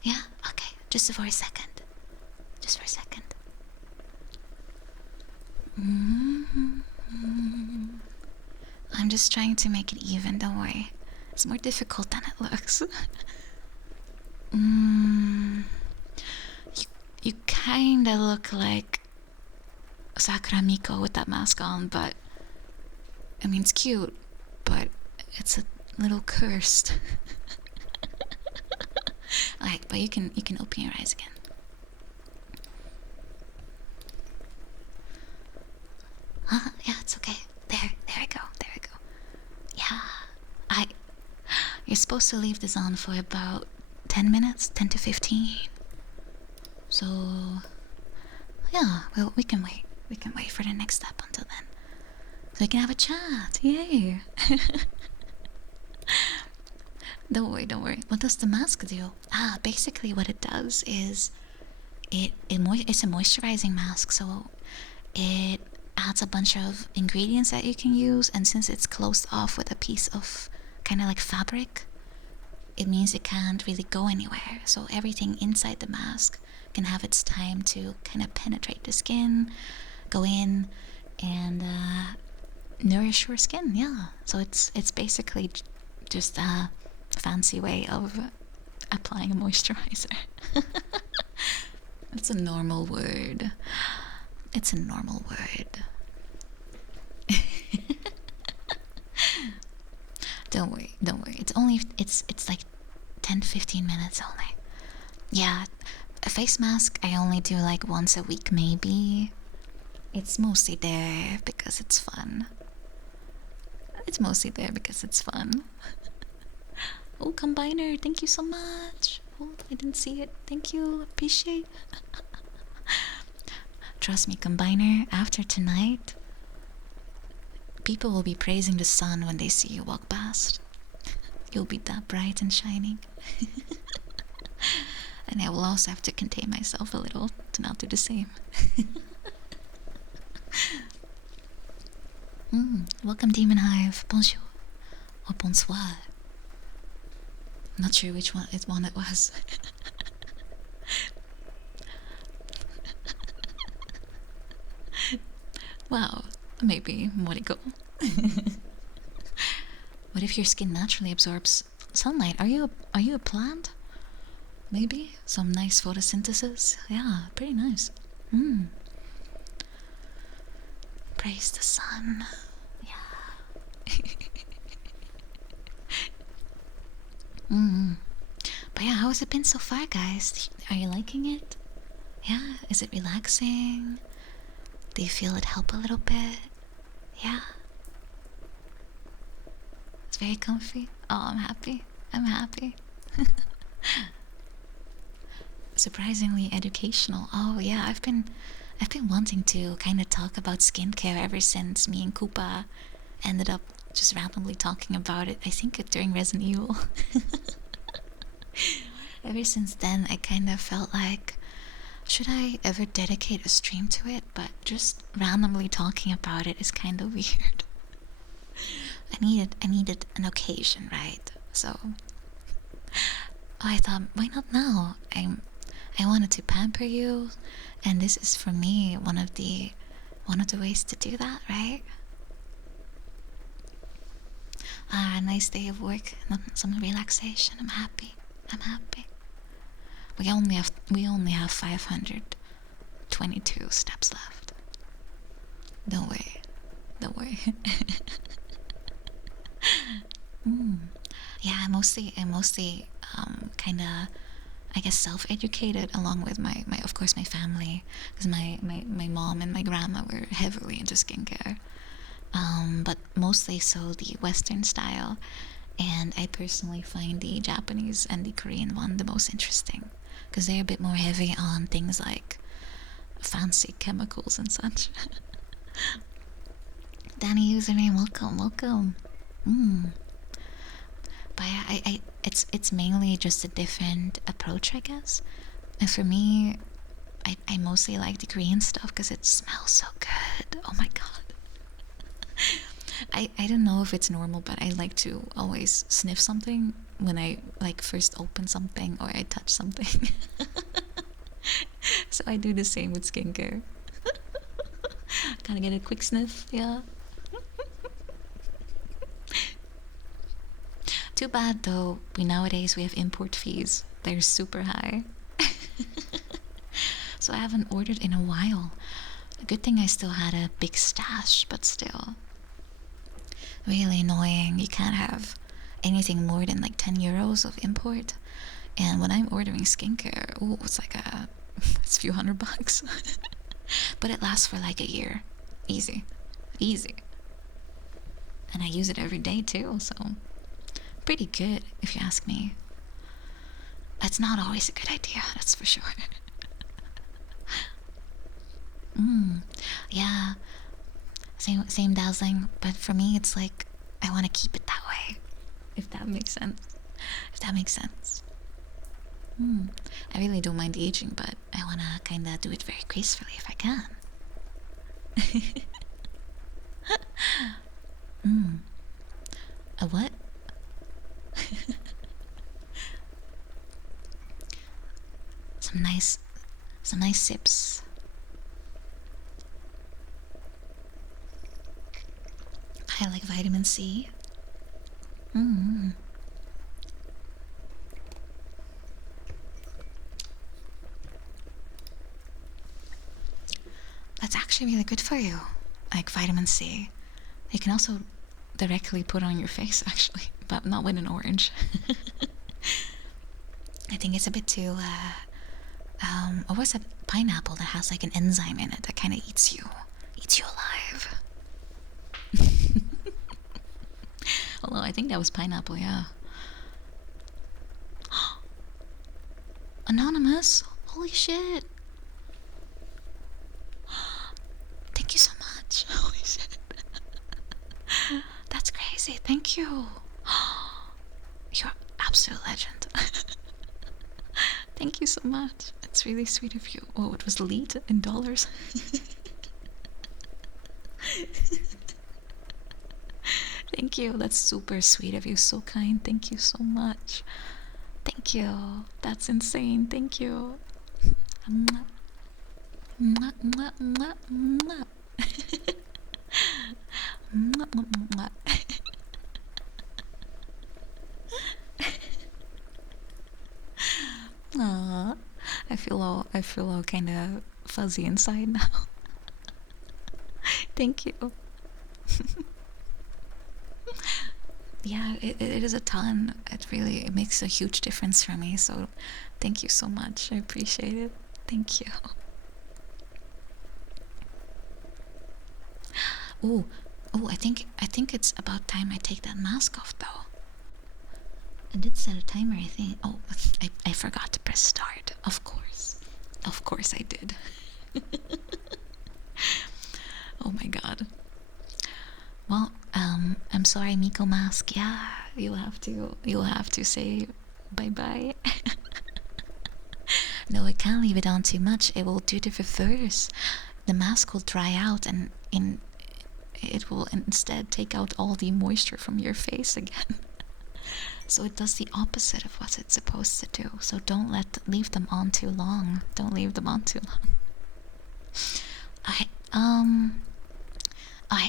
Yeah? Okay. Just for a second. Just for a second. I'm just trying to make it even, don't worry. It's more difficult than it looks. You kinda look like Sakura Miko with that mask on, but I mean, it's cute, but it's a little cursed. Alright, but you can open your eyes again. Yeah, it's okay. There we go. Yeah, you're supposed to leave this on for about 10 minutes, 10 to 15. So, yeah, well, we can wait. We can wait for the next step until then. So we can have a chat. Yay! Don't worry. What does the mask do? Basically what it does is it's a moisturizing mask, so it adds a bunch of ingredients that you can use, and since it's closed off with a piece of kind of like fabric, it means it can't really go anywhere. So everything inside the mask can have its time to kind of penetrate the skin, go in, and nourish your skin. Yeah. So it's basically just a fancy way of applying a moisturizer. It's a normal word. It's a normal word. Don't worry. It's like 10-15 minutes only. Yeah, a face mask I only do like once a week maybe. It's mostly there because it's fun. Oh, Combiner, thank you so much. Oh, I didn't see it. Thank you. Appreciate. Trust me, Combiner, after tonight, people will be praising the sun when they see you walk past. You'll be that bright and shining. And I will also have to contain myself a little to not do the same. Welcome, Demon Hive. Bonjour. Or bonsoir. Not sure which one it was. Wow, maybe Moriko. What if your skin naturally absorbs sunlight? Are you a plant? Maybe some nice photosynthesis. Yeah, pretty nice. Praise the sun. Yeah. But yeah, how has it been so far, guys? Are you liking it? Yeah, is it relaxing? Do you feel it help a little bit? Yeah. It's very comfy. Oh, I'm happy. Surprisingly educational. Oh yeah, I've been wanting to kind of talk about skincare ever since me and Koopa ended up just randomly talking about it. I think during Resident Evil. Ever since then, I kind of felt like, should I ever dedicate a stream to it? But just randomly talking about it is kind of weird. I needed an occasion, right? So I thought, why not now? I wanted to pamper you, and this is for me one of the ways to do that, right? A nice day of work, some relaxation. I'm happy. We only have 522 steps left. Don't worry. Yeah, I mostly kind of, I guess, self-educated along with my of course my family, because my mom and my grandma were heavily into skincare, but mostly so the Western style, and I personally find the Japanese and the Korean one the most interesting, because they're a bit more heavy on things like fancy chemicals and such. Danny username, welcome. But it's mainly just a different approach, I guess. And for me, I mostly like the Korean stuff because it smells so good. Oh my god. I don't know if it's normal, but I like to always sniff something when I like first open something or I touch something. So I do the same with skincare. Gotta get a quick sniff, yeah. Too bad though, nowadays we have import fees. They're super high. So I haven't ordered in a while. A good thing I still had a big stash, but still. Really annoying. You can't have anything more than like 10 euros of import. And when I'm ordering skincare, oh, it's like it's a few $100. But it lasts for like a year. Easy. Easy. And I use it every day too, so pretty good if you ask me. That's not always a good idea, that's for sure. Yeah, same dazzling, but for me it's like I want to keep it that way, if that makes sense. If that makes sense. I really don't mind aging, but I want to kind of do it very gracefully if I can. A what? some nice some nice sips. I like vitamin C. That's actually really good for you. Like vitamin C. You can also directly put on your face, actually, but not with an orange. I think it's a bit too, what was that pineapple that has like an enzyme in it that kind of eats you alive? Although I think that was pineapple, yeah. Anonymous? Holy shit. Thank you so much. Holy shit. That's crazy. Thank you. You're absolute legend. Thank you so much. It's really sweet of you. Oh, it was lead in dollars. Thank you. That's super sweet of you. So kind. Thank you so much. Thank you. That's insane. Thank you. Mwah. Mwah, mwah, mwah, mwah. Mwah, mwah, mwah. Aww. I feel all kind of fuzzy inside now. Thank you. Yeah, it is a ton. It makes a huge difference for me. So, thank you so much. I appreciate it. Thank you. Oh, I think it's about time I take that mask off though. I did set a timer, I think. Oh, I forgot to press start. Of course I did. Oh my god. Well, I'm sorry, Miko Mask. Yeah, you'll have to say bye-bye. No, I can't leave it on too much. It will do the reverse. The mask will dry out and it will instead take out all the moisture from your face again. So it does the opposite of what it's supposed to do. So don't leave them on too long. Don't leave them on too long.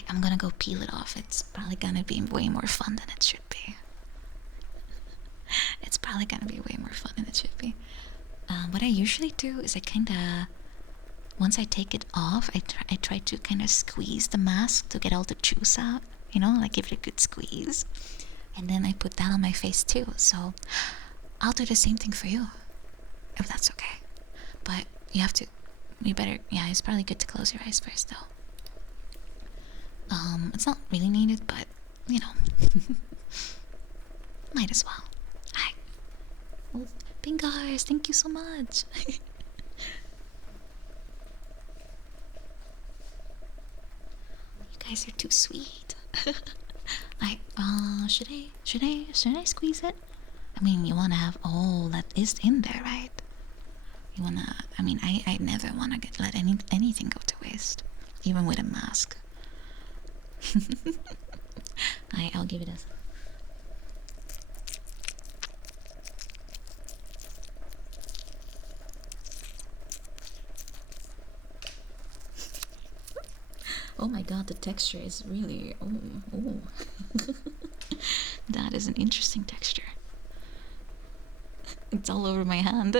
I'm gonna go peel it off. It's probably gonna be way more fun than it should be. It's probably gonna be way more fun than it should be. What I usually do is I kinda, once I take it off, I try to kind of squeeze the mask to get all the juice out. You know, like give it a good squeeze. And then I put that on my face too. So I'll do the same thing for you, if that's okay. But it's probably good to close your eyes first though. It's not really needed, but you know, might as well. Hi. Oh, Pingars, thank you so much. You guys are too sweet. Should I squeeze it? I mean, you wanna have, oh, that is in there, right? You wanna? I mean, I never wanna let anything go to waste, even with a mask. I'll give it a. Oh my god, the texture is really. Oh. That is an interesting texture. It's all over my hand.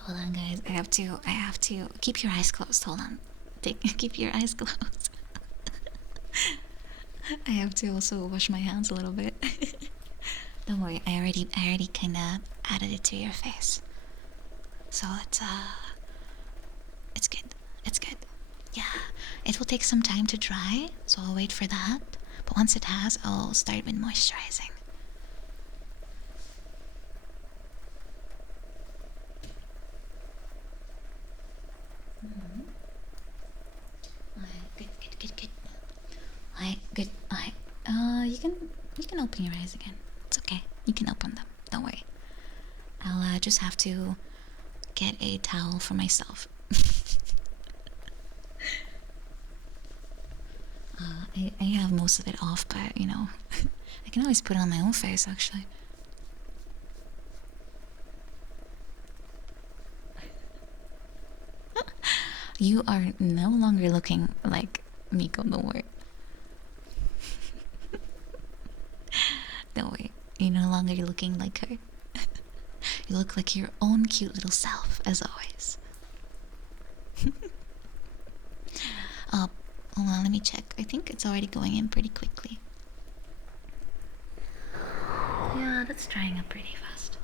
Hold on, guys. I have to keep your eyes closed. Hold on. Keep your eyes closed. I have to also wash my hands a little bit. Don't worry. I already kind of added it to your face. So it's good. It's good. Yeah. It will take some time to dry, so I'll wait for that. But once it has, I'll start with moisturizing. Good. Alright, good. Alright. You can open your eyes again. It's okay. You can open them. Don't worry. I'll just have to get a towel for myself. I have most of it off, but you know, I can always put it on my own face actually. You are no longer looking like Miko, don't worry. Don't worry. You're no longer looking like her. You look like your own cute little self, as always. Hold on, let me check. I think it's already going in pretty quickly. Yeah, that's drying up pretty fast.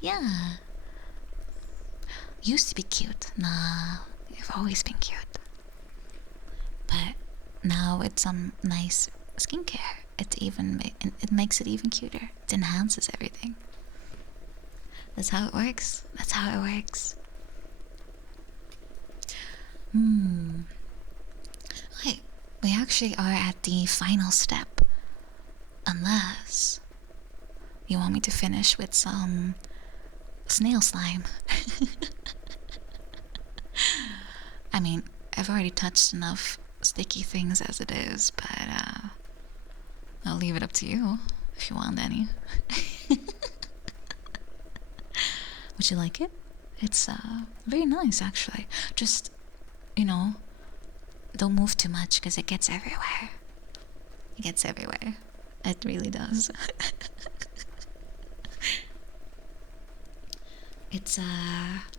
Yeah. Used to be cute. Nah, you've always been cute. But now it's some nice skincare. It makes it even cuter. It enhances everything. That's how it works. That's how it works. Wait, we actually are at the final step. Unless you want me to finish with some snail slime. I mean, I've already touched enough sticky things as it is, but I'll leave it up to you if you want any. Would you like it? It's very nice actually. Just, you know, don't move too much because it gets everywhere. It gets everywhere. It really does. It's a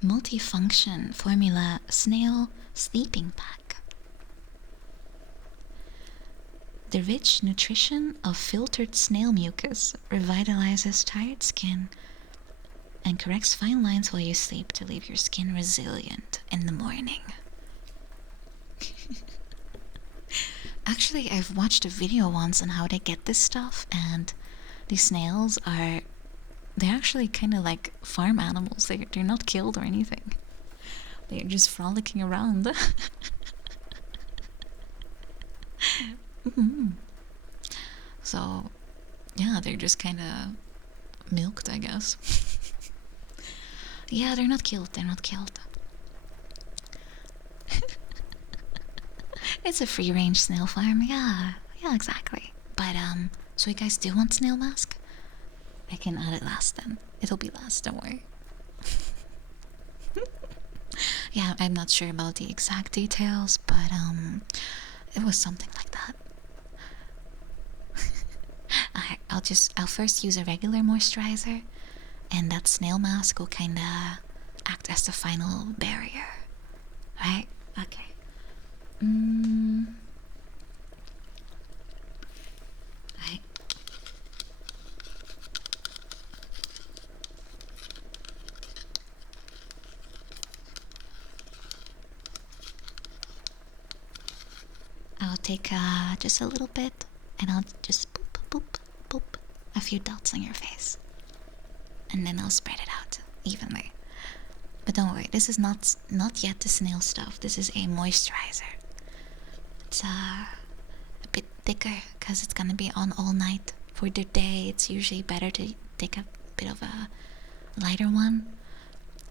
multifunction formula snail sleeping pack. The rich nutrition of filtered snail mucus revitalizes tired skin and corrects fine lines while you sleep to leave your skin resilient in the morning. Actually, I've watched a video once on how they get this stuff, and these snails they're actually kind of like farm animals. They're not killed or anything. They're just frolicking around. So, yeah, they're just kind of milked, I guess. Yeah, they're not killed. They're not killed. It's a free-range snail farm. Yeah, exactly. But so you guys do want snail mask? I can add it last then. It'll be last, don't worry. Yeah, I'm not sure about the exact details, but it was something like that. I'll first use a regular moisturizer, and that snail mask will kinda act as the final barrier. Right? Okay. Right. I'll take just a little bit, and I'll just boop, boop, boop, a few dots on your face. And then I'll spread it out evenly. But don't worry, this is not yet the snail stuff. This is a moisturizer. It's a bit thicker because it's gonna be on all night. For the day, it's usually better to take a bit of a lighter one.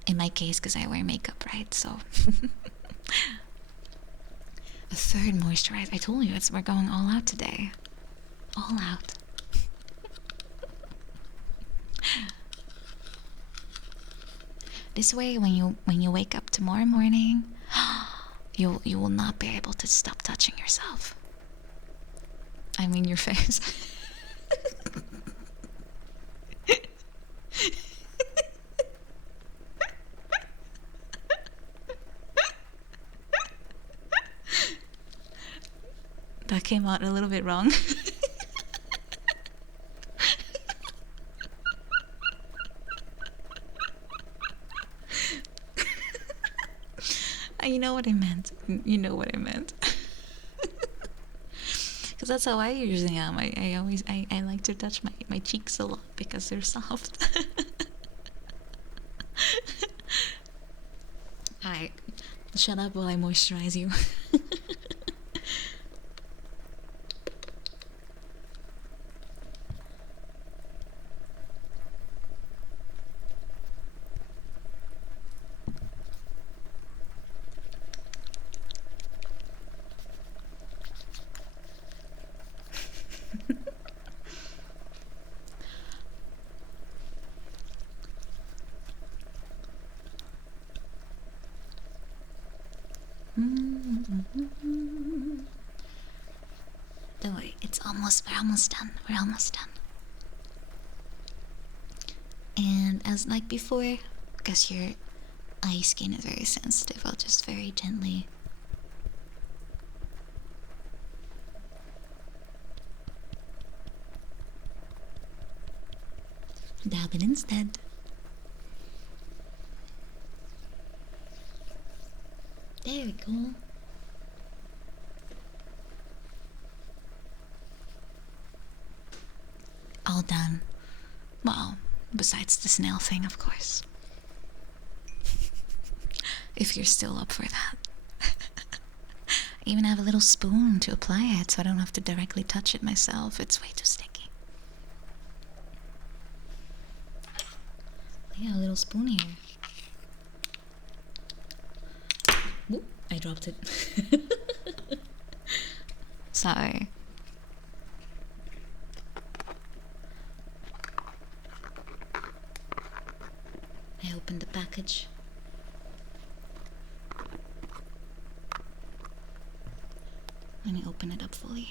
In my case, because I wear makeup, right? So a third moisturizer. I told you we're going all out today. All out. This way, when you wake up tomorrow morning, you will not be able to stop touching yourself. I mean your face. That came out a little bit wrong. You know what I meant. You know what I meant. Because that's how I usually am. I like to touch my cheeks a lot because they're soft. Alright, shut up while I moisturize you. Don't worry, we're almost done. We're almost done. And as like before, because your eye skin is very sensitive, I'll just very gently dab it instead. There we go. All done. Well, besides the snail thing, of course. If you're still up for that. I even have a little spoon to apply it so I don't have to directly touch it myself. It's way too sticky. Yeah, a little spoon here. Oop, I dropped it. Sorry. I opened the package. Let me open it up fully.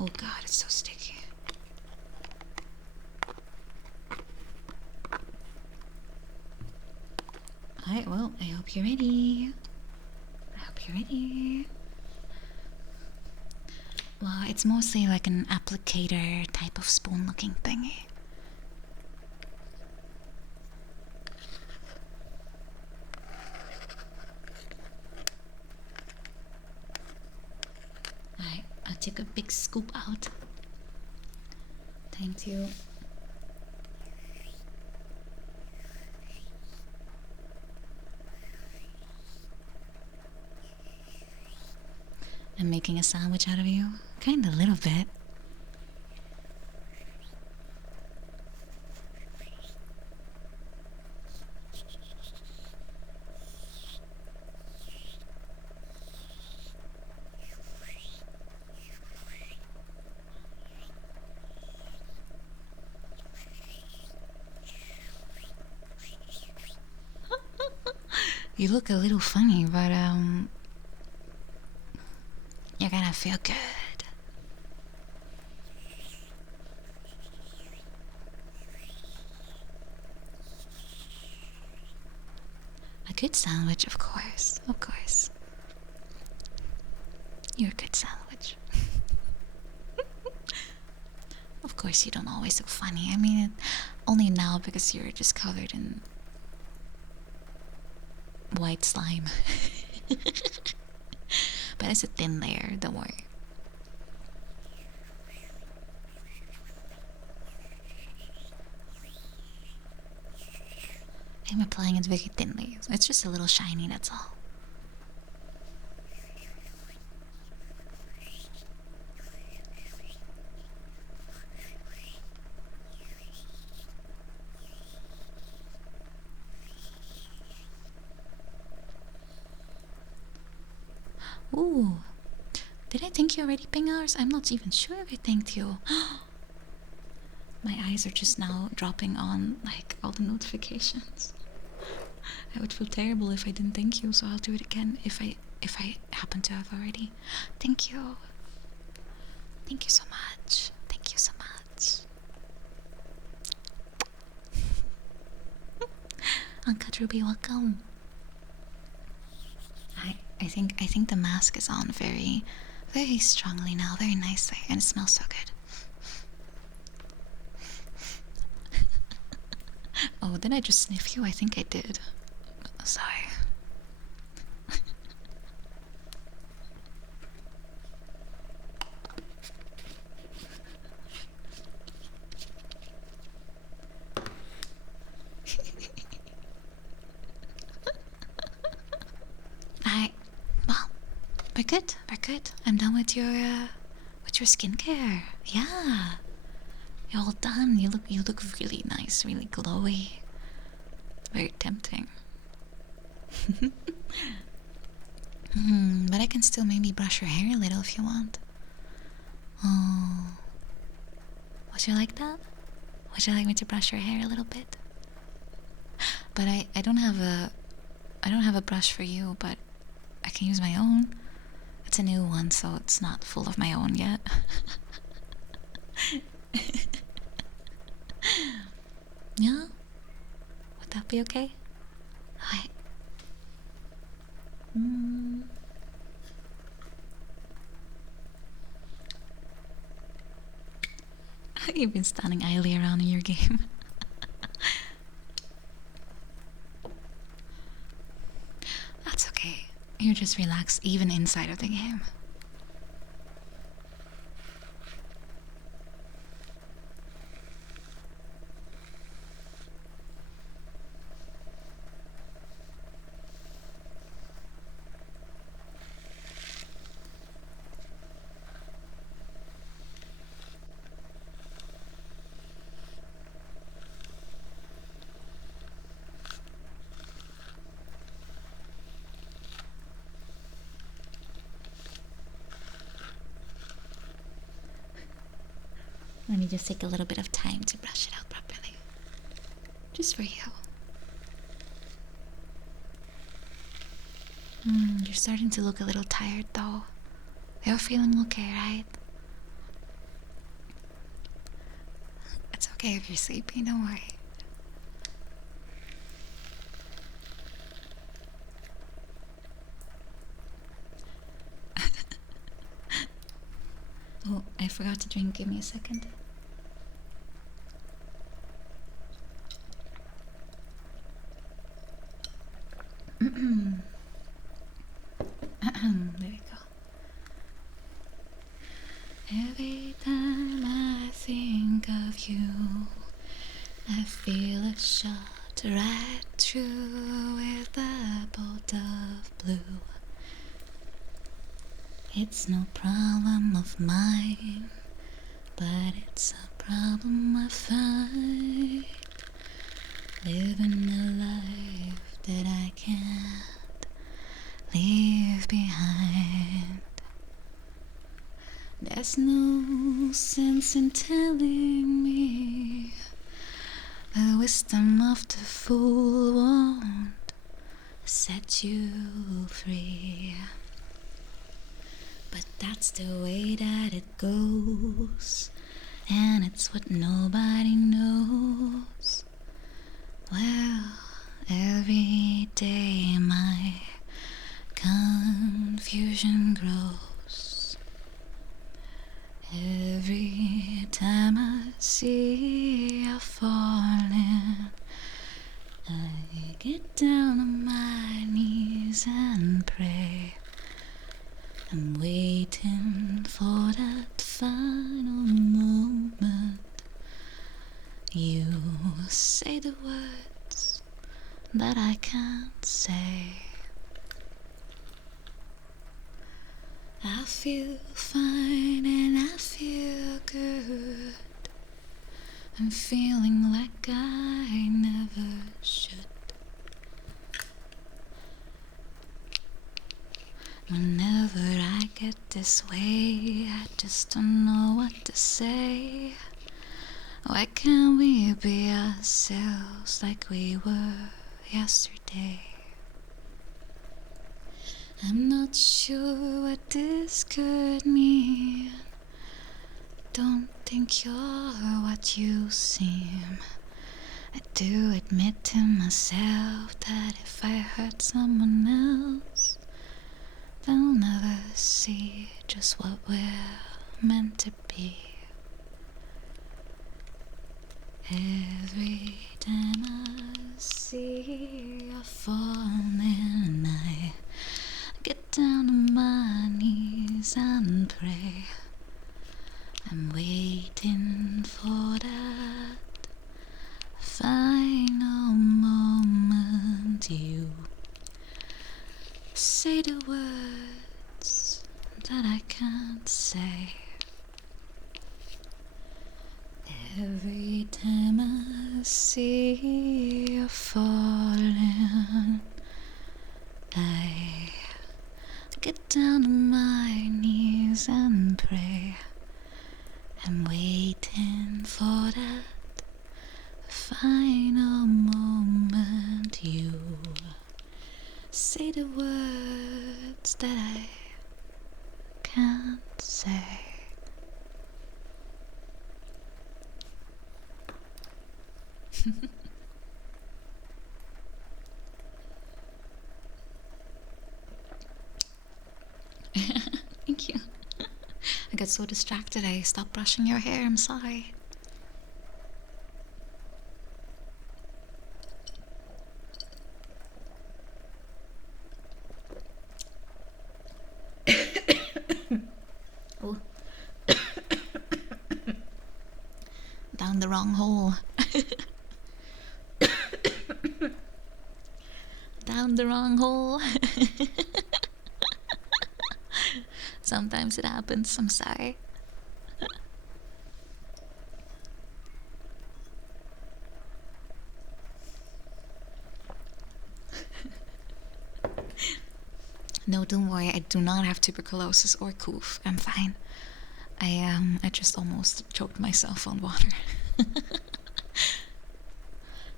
Oh god, it's so sticky. Alright, well, I hope you're ready. I hope you're ready. Well, it's mostly like an applicator type of spoon looking thingy. Alright, I'll take a big scoop out. Thank you. I'm making a sandwich out of you. Kinda a little bit. You look a little funny, but you're gonna feel good. A good sandwich, of course. Of course. You're a good sandwich. Of course, you don't always look funny. I mean, only now because you're just covered in white slime. But it's a thin layer, don't worry. I'm applying it very thinly. It's just a little shiny, that's all. Ooh. Did I thank you already, Pingers? I'm not even sure if I thanked you. My eyes are just now dropping on like all the notifications. I would feel terrible if I didn't thank you, so I'll do it again if I happen to have already. Thank you. Thank you so much. Thank you so much. Uncut Ruby, welcome. I think the mask is on very strongly now, very nicely, and it smells so good. Oh, did I just sniff you? I think I did. Sorry. Well, we're good. We're good. I'm done with your skincare. Yeah, you're all done. You look really nice, really glowy. Very tempting. But I can still maybe brush your hair a little if you want. Oh, would you like that? Would you like me to brush your hair a little bit? But I don't have a brush for you, but I can use my own. It's a new one, so it's not full of my own yet. Yeah? Would that be okay? Hi. You've been standing idly around in your game. That's okay. You're just relaxed even inside of the game. Let me just take a little bit of time to brush it out properly. Just for you. You're starting to look a little tired though. You're feeling okay, right? It's okay if you're sleepy, don't worry. Oh, I forgot to drink. Give me a second. There we go. Every time I think of you, I feel a shot right through with a bolt of blue. It's no problem of mine, but it's a problem I find. Living a life that I can't leave behind. There's no sense in telling me the wisdom of the fool won't set you free. But that's the way that it goes, and it's what nobody knows. Well, every day my confusion grows. Every time I see you falling, I get down on my knees and pray. I'm waiting for that final moment. You say the words, that I can't say. I feel fine and I feel good. I'm feeling like I never should. Whenever I get this way, I just don't know what to say. Why can't we be ourselves like we were yesterday? I'm not sure what this could mean. Don't think you're what you seem. I do admit to myself that if I hurt someone else, they'll never see just what we're meant to be. Every time I see you falling, I get down on my knees and pray. I'm waiting for that final moment you say the words that I can't say. Every time I see you falling, I get down on my knees and pray. I'm waiting for that final moment you say the words that I can't say. Thank you. I got so distracted I stopped brushing your hair. I'm sorry. Oh. Down the wrong hole. Down the wrong hole. Sometimes it happens. I'm sorry. No, don't worry. I do not have tuberculosis or cough. I'm fine. I just almost choked myself on water.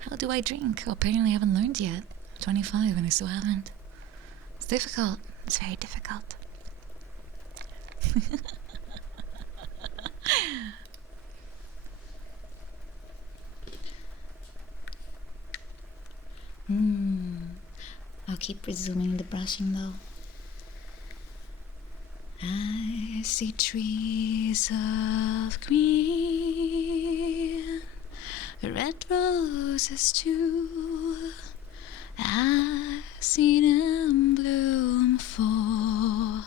How do I drink? Apparently I haven't learned yet. I'm 25 and I still haven't. It's difficult. It's very difficult. I'll keep resuming the brushing though. I see trees of green, red roses too. I see them bloom for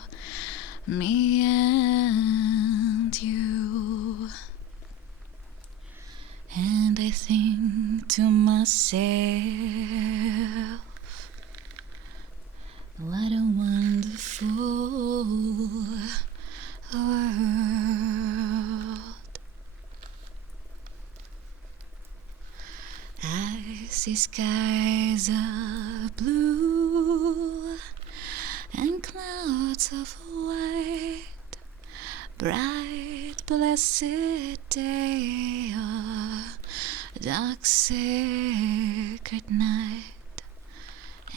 me and you. And I think to myself, what a wonderful world. I see skies of blue and clouds of white, bright, blessed day or dark, sacred night.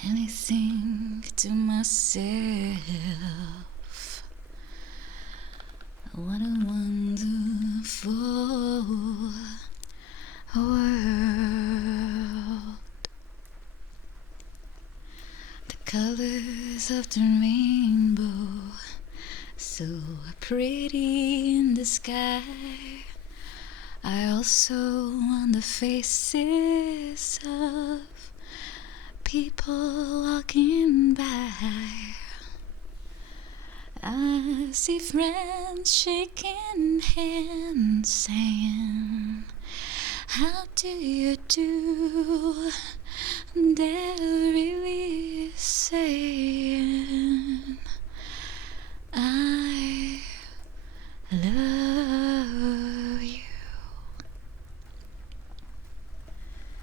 And I think to myself, what a wonderful world. The colors of the rainbow, so pretty in the sky, are also on the faces of people walking by. I see friends shaking hands saying, How do you do? They're really saying I love you.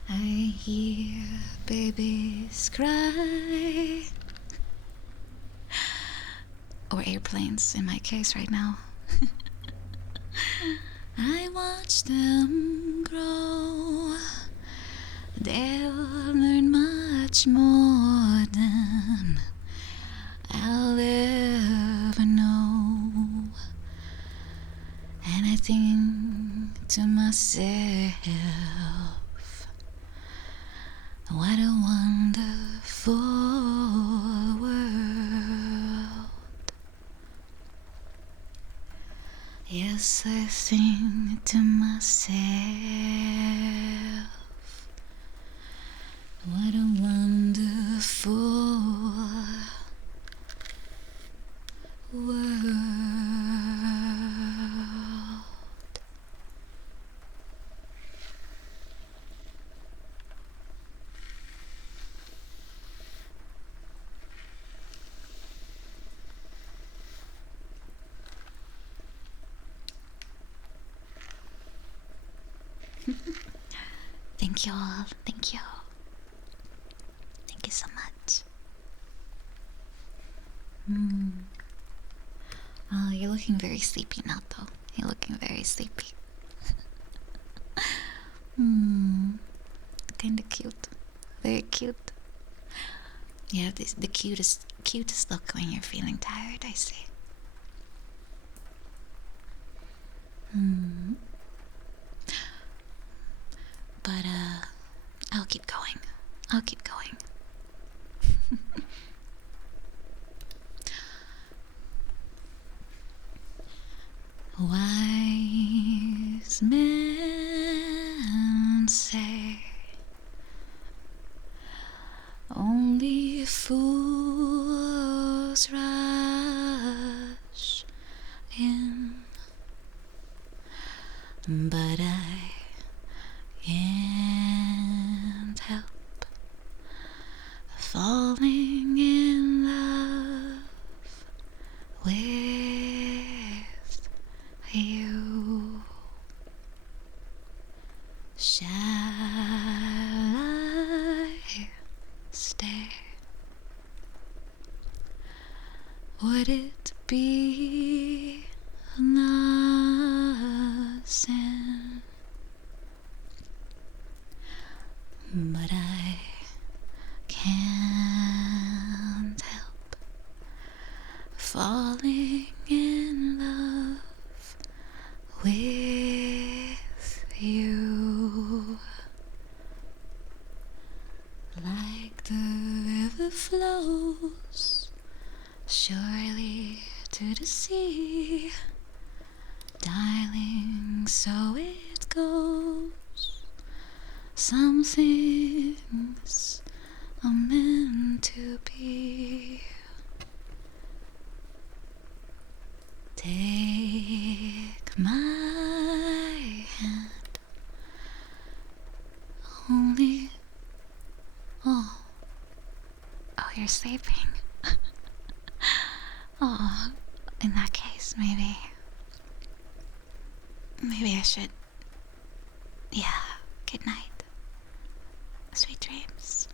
I hear babies cry, or airplanes in my case right now. I watch them grow. They'll learn much more than I'll ever know. And I think to myself, what a wonderful world. Yes, I think to myself, what a wonderful world. Thank you all. Thank you. Thank you so much. Oh, you're looking very sleepy now, though. You're looking very sleepy. Kinda cute. Very cute. Yeah, this the cutest look when you're feeling tired, I see. But I'll keep going. I'll keep going. Wise men say only fools rush in, but I can't help falling in love with you. Shall I stay? Would it be a sin? But I can't help falling in love with you. Like the river flows surely to the sea, darling, so it goes. Some things are meant to be. Take my hand. Only. Oh, you're sleeping. Oh, in that case, maybe I should. Yeah, good night. Sweet dreams.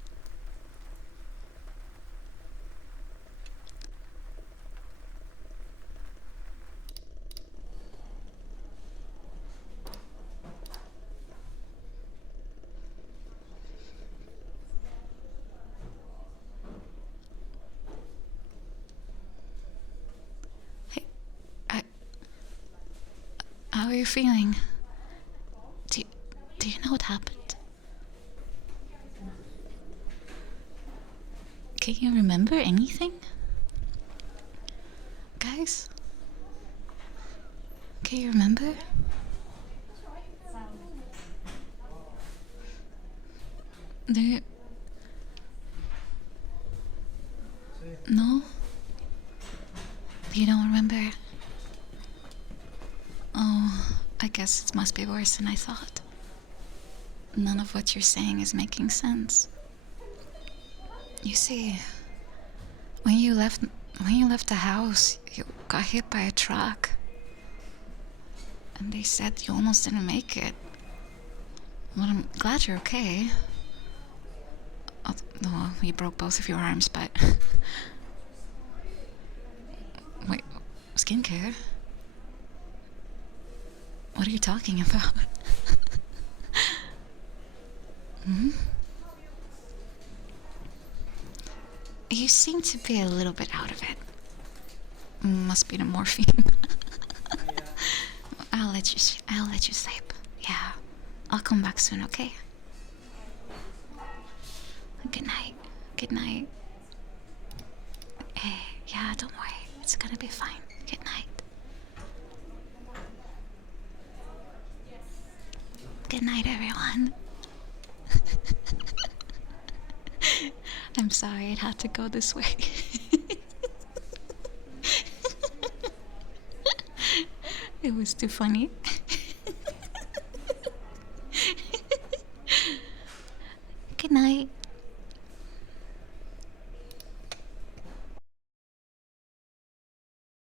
Hey, how are you feeling? Do you know what happened? Can you remember anything? Guys? Can you remember? Do you... No? You don't remember? Oh, I guess it must be worse than I thought. None of what you're saying is making sense. You see, when you left the house, you got hit by a truck. And they said you almost didn't make it. Well, I'm glad you're okay. Well, you broke both of your arms, but... Wait, skincare? What are you talking about? Hmm? You seem to be a little bit out of it. Must be the morphine. I'll let you sleep. Yeah. I'll come back soon, okay? Good night. Good night. Hey, yeah, don't worry. It's gonna be fine. Good night. Good night, everyone. I'm sorry it had to go this way. It was too funny.